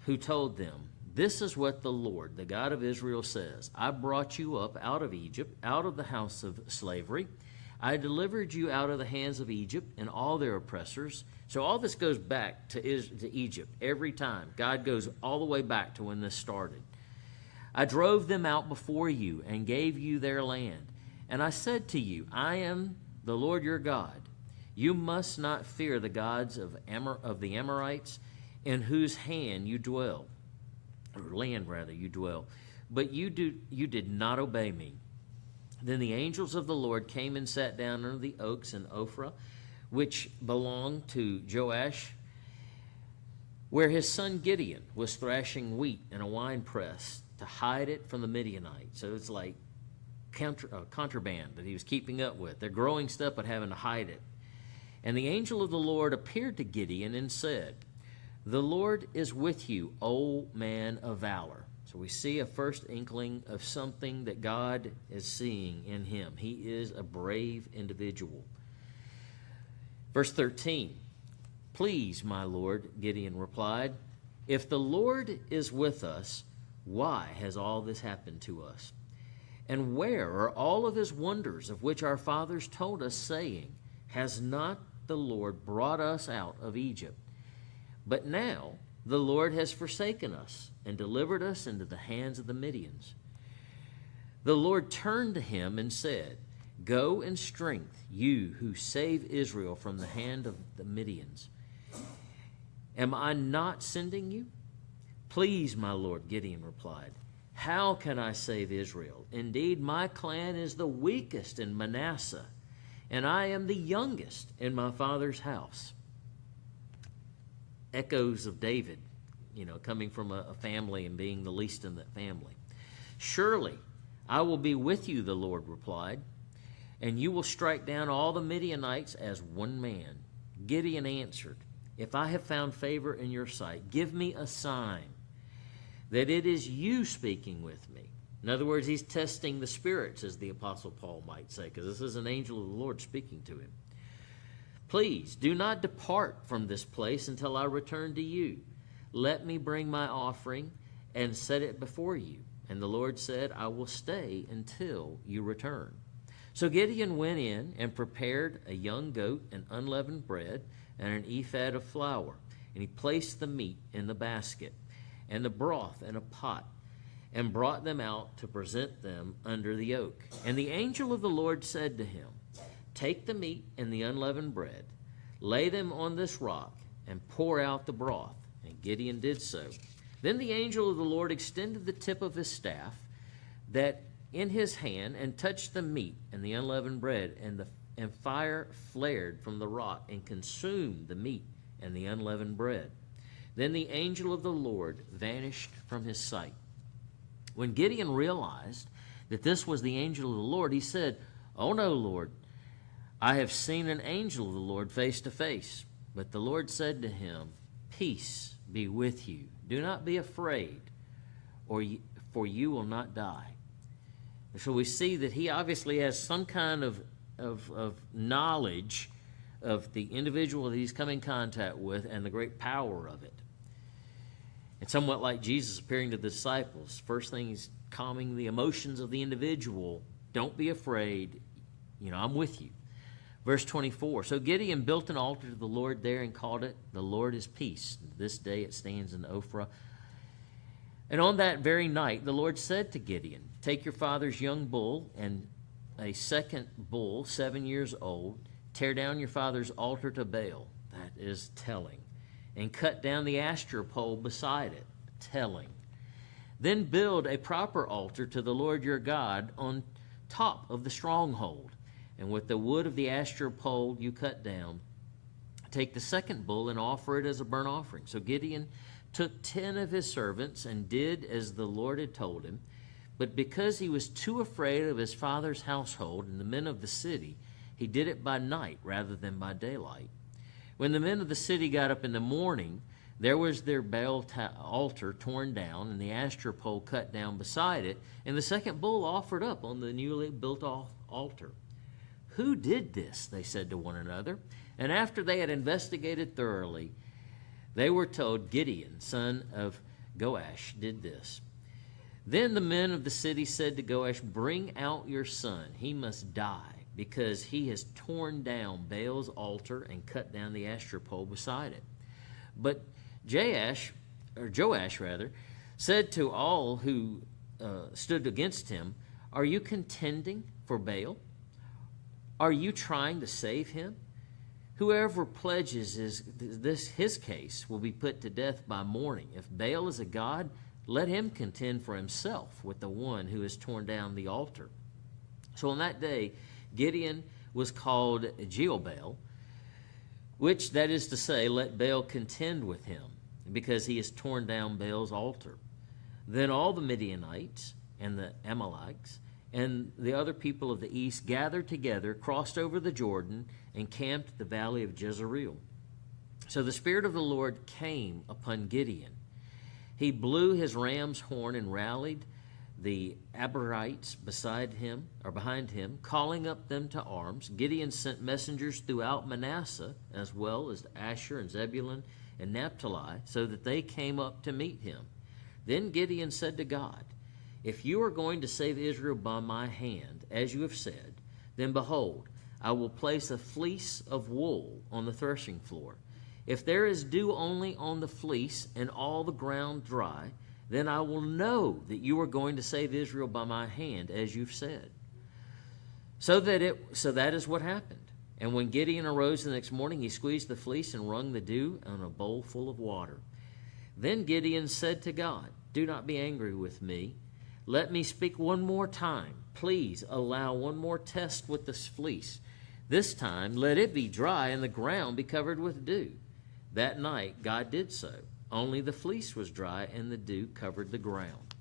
who told them, "This is what the Lord, the God of Israel, says. I brought you up out of Egypt, out of the house of slavery. I delivered you out of the hands of Egypt and all their oppressors." So all this goes back to Egypt every time. God goes all the way back to when this started. "I drove them out before you and gave you their land. And I said to you, I am the Lord your God. You must not fear the gods of the Amorites, in whose hand you dwell, or land rather you dwell. But you did not obey me." Then the angels of the Lord came and sat down under the oaks in Ophrah, which belonged to Joash, where his son Gideon was thrashing wheat in a winepress to hide it from the Midianites. So it's like contraband that he was keeping up with. They're growing stuff but having to hide it. And the angel of the Lord appeared to Gideon and said, "The Lord is with you, O man of valor." So we see a first inkling of something that God is seeing in him. He is a brave individual. Verse 13, "Please, my Lord," Gideon replied, "if the Lord is with us, why has all this happened to us? And where are all of his wonders of which our fathers told us, saying, has not the Lord brought us out of Egypt? But now the Lord has forsaken us and delivered us into the hands of the Midians." The Lord turned to him and said, "Go in strength, you who save Israel from the hand of the Midians. Am I not sending you?" "Please, my Lord," Gideon replied, "how can I save Israel? Indeed, my clan is the weakest in Manasseh, and I am the youngest in my father's house." Echoes of David, coming from a family and being the least in that family. "Surely I will be with you," the Lord replied, "and you will strike down all the Midianites as one man." Gideon answered, "If I have found favor in your sight, give me a sign that it is you speaking with me." In other words, he's testing the spirits, as the Apostle Paul might say, because this is an angel of the Lord speaking to him. "Please do not depart from this place until I return to you. Let me bring my offering and set it before you." And the Lord said, "I will stay until you return." So Gideon went in and prepared a young goat and unleavened bread and an ephah of flour. And he placed the meat in the basket and the broth in a pot, and brought them out to present them under the oak. And the angel of the Lord said to him, "Take the meat and the unleavened bread, lay them on this rock, and pour out the broth." And Gideon did so. Then the angel of the Lord extended the tip of his staff that in his hand, and touched the meat and the unleavened bread, and fire flared from the rock and consumed the meat and the unleavened bread. Then the angel of the Lord vanished from his sight. When Gideon realized that this was the angel of the Lord, he said, "Oh no, Lord, I have seen an angel of the Lord face to face." But the Lord said to him, "Peace be with you. Do not be afraid, for you will not die." So we see that he obviously has some kind of knowledge of the individual that he's come in contact with and the great power of it. It's somewhat like Jesus appearing to the disciples. First thing, he's calming the emotions of the individual. Don't be afraid. I'm with you. Verse 24, "So Gideon built an altar to the Lord there and called it, 'The Lord is Peace.' This day it stands in Ophrah. And on that very night the Lord said to Gideon, 'Take your father's young bull and a second bull 7 years old. Tear down your father's altar to Baal,'" that is telling, "and cut down the Asherah pole beside it," telling. "Then build a proper altar to the Lord your God on top of the stronghold, and with the wood of the Asherah pole you cut down, take the second bull and offer it as a burnt offering." So Gideon took 10 of his servants and did as the Lord had told him. But because he was too afraid of his father's household and the men of the city, he did it by night rather than by daylight. When the men of the city got up in the morning, There was their Baal altar torn down, and the Asherah pole cut down beside it, and the second bull offered up on the newly built altar. Who did this? They said to one another. And after they had investigated thoroughly, they were told Gideon, son of Joash, did this. Then the men of the city said to Joash, "Bring out your son. He must die, because he has torn down Baal's altar and cut down the Asherah pole beside it." But Joash said to all who stood against him, "Are you contending for Baal? Are you trying to save him? Whoever pledges his case will be put to death by morning. If Baal is a god, let him contend for himself with the one who has torn down the altar." So on that day, Gideon was called Jeobal, which, that is to say, let Baal contend with him, because he has torn down Baal's altar. Then all the Midianites and the Amalekites and the other people of the east gathered together, crossed over the Jordan, and camped at the valley of Jezreel. So the Spirit of the Lord came upon Gideon. He blew his ram's horn and rallied the Abarites behind him, calling up them to arms. Gideon sent messengers throughout Manasseh, as well as Asher and Zebulun and Naphtali, so that they came up to meet him. Then Gideon said to God, "If you are going to save Israel by my hand, as you have said, then behold, I will place a fleece of wool on the threshing floor. If there is dew only on the fleece and all the ground dry, then I will know that you are going to save Israel by my hand, as you've said." So that is what happened. And when Gideon arose the next morning, he squeezed the fleece and wrung the dew on a bowl full of water. Then Gideon said to God, "Do not be angry with me. Let me speak one more time. Please allow one more test with this fleece. This time let it be dry and the ground be covered with dew." That night God did so. Only the fleece was dry and the dew covered the ground.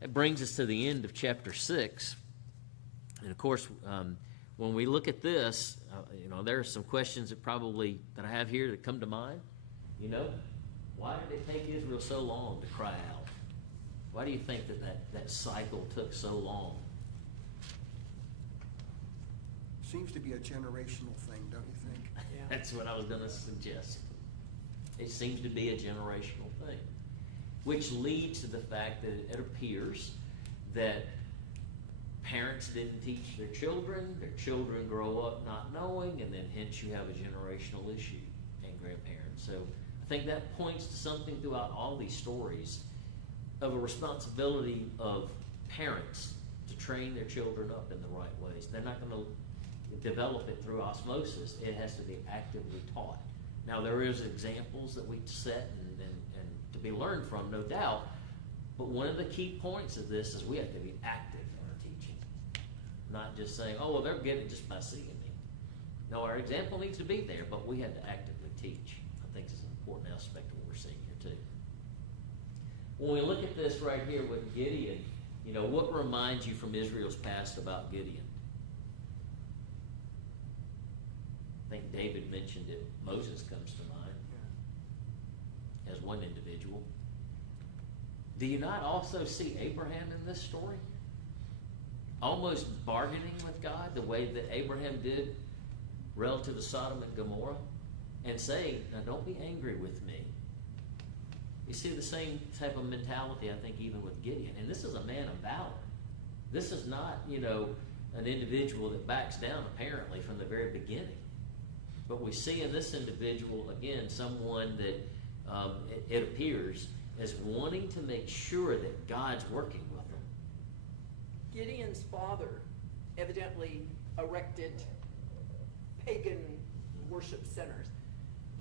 That brings us to the end of chapter 6. And of course, when we look at this, there are some questions that I have here that come to mind. Why did it take Israel so long to cry out? Why do you think that cycle took so long? Seems to be a generational thing, don't you think? That's what I was going to suggest. It seems to be a generational thing, which leads to the fact that it appears that parents didn't teach their children grow up not knowing, and then hence you have a generational issue in grandparents. So I think that points to something throughout all these stories of a responsibility of parents to train their children up in the right ways. They're not going to develop it through osmosis. It has to be actively taught. Now, there is examples that we set and to be learned from, no doubt, but one of the key points of this is we have to be active in our teaching, not just saying, "Oh, well, they're getting it just by seeing me." No, our example needs to be there, but we have to actively teach. I think it's an important aspect of what we're seeing here, too. When we look at this right here with Gideon, what reminds you from Israel's past about Gideon? I think David mentioned it. Moses comes to mind as one individual. Do you not also see Abraham in this story? Almost bargaining with God the way that Abraham did relative to Sodom and Gomorrah, and saying, "Now don't be angry with me." You see the same type of mentality, I think, even with Gideon. And this is a man of valor. This is not, an individual that backs down, apparently, from the very beginning. But we see in this individual, again, someone that it appears as wanting to make sure that God's working with him. Gideon's father evidently erected pagan worship centers.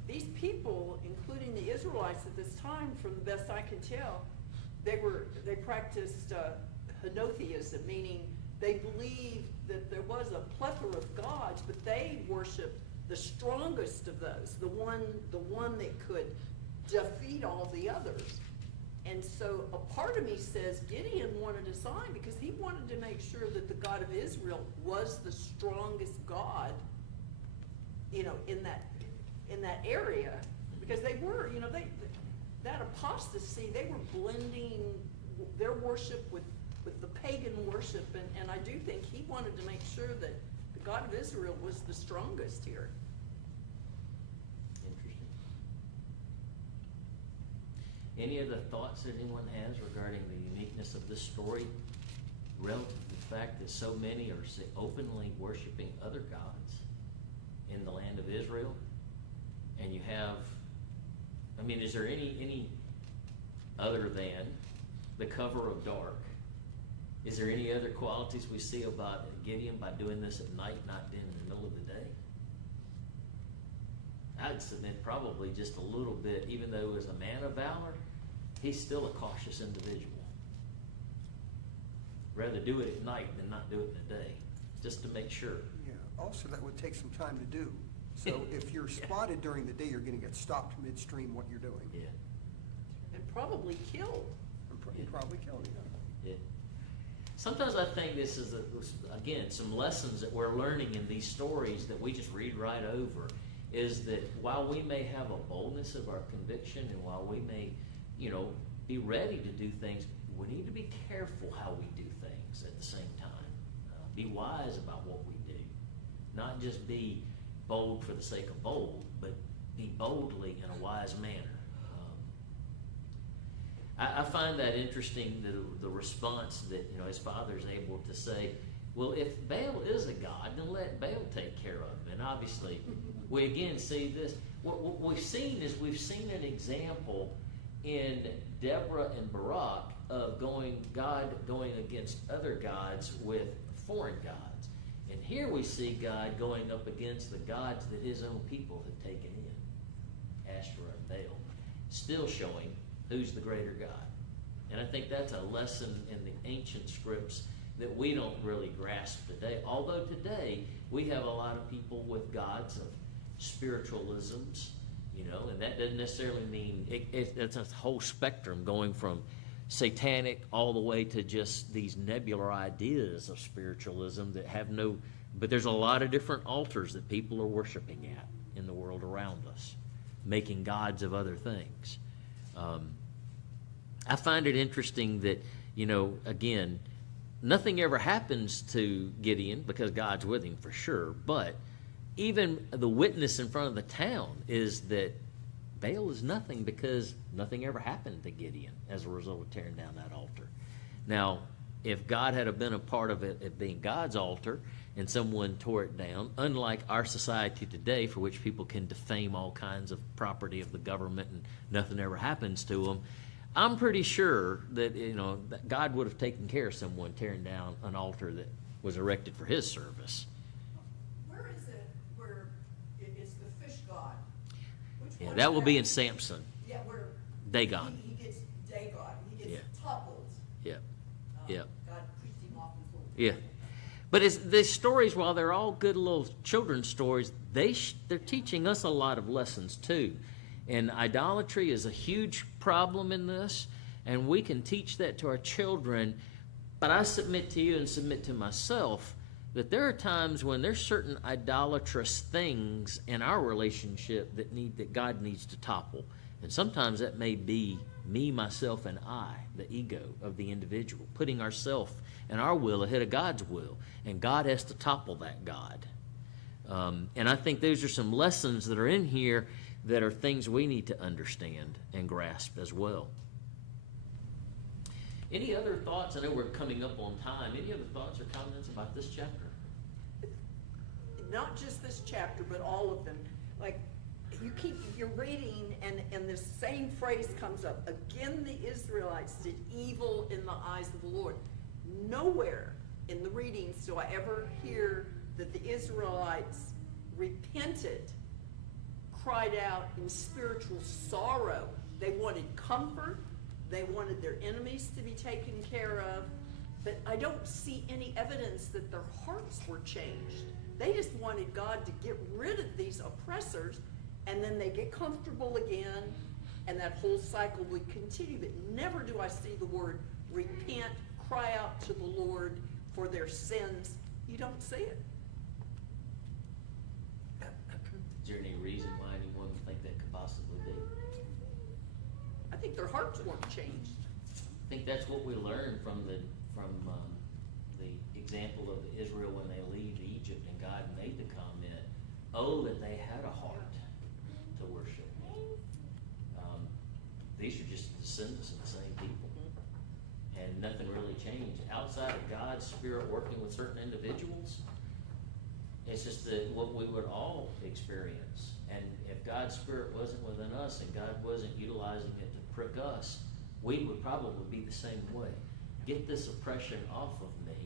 These people, including the Israelites at this time, from the best I can tell, they practiced henotheism, meaning they believed that there was a plethora of gods, but they worshiped the strongest of those, the one that could defeat all the others. And so a part of me says Gideon wanted a sign because he wanted to make sure that the God of Israel was the strongest God, in that area. Because they were, you know, that apostasy, they were blending their worship with the pagan worship, and I do think he wanted to make sure that the God of Israel was the strongest here. Interesting. Any other thoughts that anyone has regarding the uniqueness of this story relative to the fact that so many are openly worshiping other gods in the land of Israel? And you have, I mean, is there any other than the cover of dark? Is there any other qualities we see about Gideon by doing this at night, not in the middle of the day? I'd submit probably just a little bit, even though as a man of valor, he's still a cautious individual. Rather do it at night than not do it in the day, just to make sure. Yeah, also that would take some time to do. So if you're spotted during the day, you're gonna get stopped midstream what you're doing. Yeah, And probably killed. And probably killed you. yeah. Sometimes I think this is, again, some lessons that we're learning in these stories that we just read right over, is that while we may have a boldness of our conviction and while we may, be ready to do things, we need to be careful how we do things at the same time. Be wise about what we do. Not just be bold for the sake of bold, but be boldly in a wise manner. I find that interesting, the response that his father's able to say, well, if Baal is a god, then let Baal take care of him. And obviously, we again see this. What we've seen is we've seen an example in Deborah and Barak of God going against other gods with foreign gods. And here we see God going up against the gods that his own people have taken in, Asherah and Baal, still showing who's the greater God. And I think that's a lesson in the ancient scripts that we don't really grasp today. Although today we have a lot of people with gods of spiritualisms, and that doesn't necessarily mean it's a whole spectrum going from satanic all the way to just these nebular ideas of spiritualism that have but there's a lot of different altars that people are worshiping at in the world around us, making gods of other things. I find it interesting that, again, nothing ever happens to Gideon because God's with him for sure, but even the witness in front of the town is that Baal is nothing because nothing ever happened to Gideon as a result of tearing down that altar. Now, if God had been a part of it being God's altar and someone tore it down, unlike our society today for which people can defame all kinds of property of the government and nothing ever happens to them, I'm pretty sure that, that God would have taken care of someone tearing down an altar that was erected for his service. Where is it where it's the fish god? Yeah, that will be in Samson, Yeah, where Dagon. he gets Dagon, he gets toppled. Yeah, yeah. God pushed him off his little. Yeah. But the stories, while they're all good little children's stories, they're teaching us a lot of lessons too. And idolatry is a huge problem in this, and we can teach that to our children. But I submit to you and submit to myself that there are times when there's certain idolatrous things in our relationship that God needs to topple. And sometimes that may be me, myself, and I, the ego of the individual, putting ourselves and our will ahead of God's will. And God has to topple that God. And I think those are some lessons that are in here that are things we need to understand and grasp as well. Any other thoughts? I know we're coming up on time. Any other thoughts or comments about this chapter? Not just this chapter, but all of them. Like, you're reading, and this same phrase comes up. Again, the Israelites did evil in the eyes of the Lord. Nowhere in the readings do I ever hear that the Israelites repented, cried out in spiritual sorrow. They wanted comfort. They wanted their enemies to be taken care of. But I don't see any evidence that their hearts were changed. They just wanted God to get rid of these oppressors, and then they get comfortable again, and that whole cycle would continue. But never do I see the word repent, cry out to the Lord for their sins. You don't see it. Is there any reason why anyone would think that could possibly be? think their hearts weren't changed. I think that's what we learned from the example of Israel when they leave Egypt, and God made the comment, oh, that they had a heart to worship me. These are just descendants of the same people, and nothing really changed. Outside of God's Spirit working with certain individuals, it's just what we would all experience. And if God's Spirit wasn't within us and God wasn't utilizing it to prick us, we would probably be the same way. Get this oppression off of me.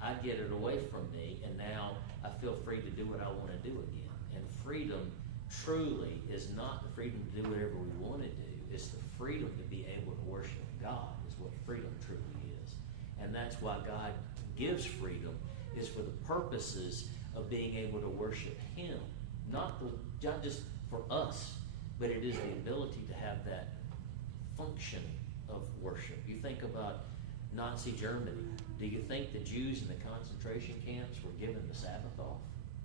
I get it away from me, and now I feel free to do what I want to do again. And freedom truly is not the freedom to do whatever we want to do. It's the freedom to be able to worship God is what freedom truly is. And that's why God gives freedom, is for the purposes of being able to worship Him. Not just for us, but it is the ability to have that function of worship. You think about Nazi Germany. Do you think the Jews in the concentration camps were given the Sabbath off?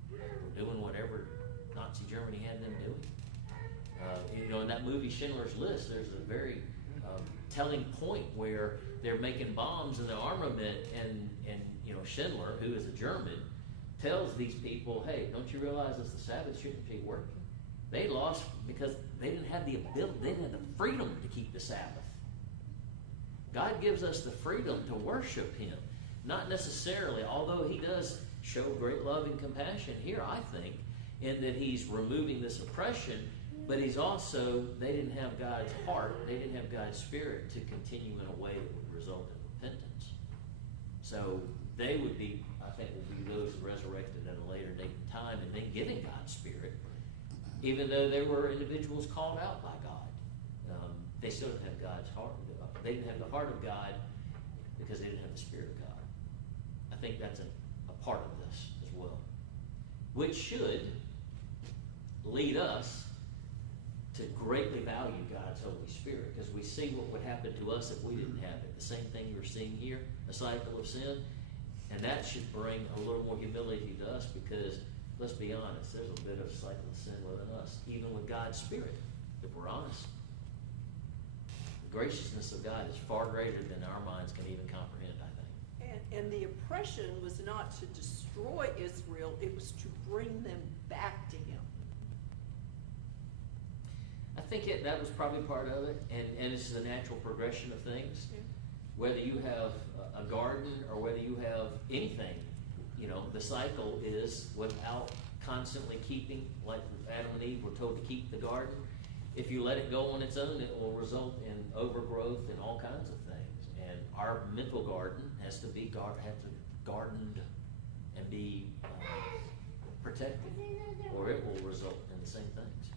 Were doing whatever Nazi Germany had them doing? In that movie Schindler's List, there's a very telling point where they're making bombs in the armament, and Schindler, who is a German, tells these people, hey, don't you realize that the Sabbath shouldn't be working? They lost because they didn't have the ability, they didn't have the freedom to keep the Sabbath. God gives us the freedom to worship Him. Not necessarily, although He does show great love and compassion here, I think, in that He's removing this oppression, but He's also, they didn't have God's heart, they didn't have God's Spirit to continue in a way that would result in repentance. So they would be, I think, would be those resurrected at a later date and time, and then giving God's Spirit, even though they were individuals called out by God. They still didn't have God's heart. They didn't have the heart of God because they didn't have the Spirit of God. I think that's a part of this as well, which should lead us to greatly value God's Holy Spirit, because we see what would happen to us if we didn't have it. The same thing you're seeing here, a cycle of sin, and that should bring a little more humility to us, because let's be honest, there's a bit of cycle of sin within us, even with God's Spirit, if we're honest. The graciousness of God is far greater than our minds can even comprehend, I think. And the oppression was not to destroy Israel, it was to bring them back to Him. I think that was probably part of it, and it's the natural progression of things. Yeah. Whether you have a garden or whether you have anything, the cycle is without constantly keeping, like Adam and Eve were told to keep the garden. If you let it go on its own, it will result in overgrowth and all kinds of things. And our mental garden has to be gardened and be protected, or it will result in the same things.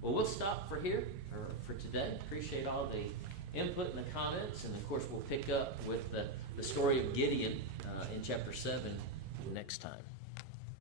Well, we'll stop for today. Appreciate all the input and the comments, and of course we'll pick up with the story of Gideon in chapter 7 next time.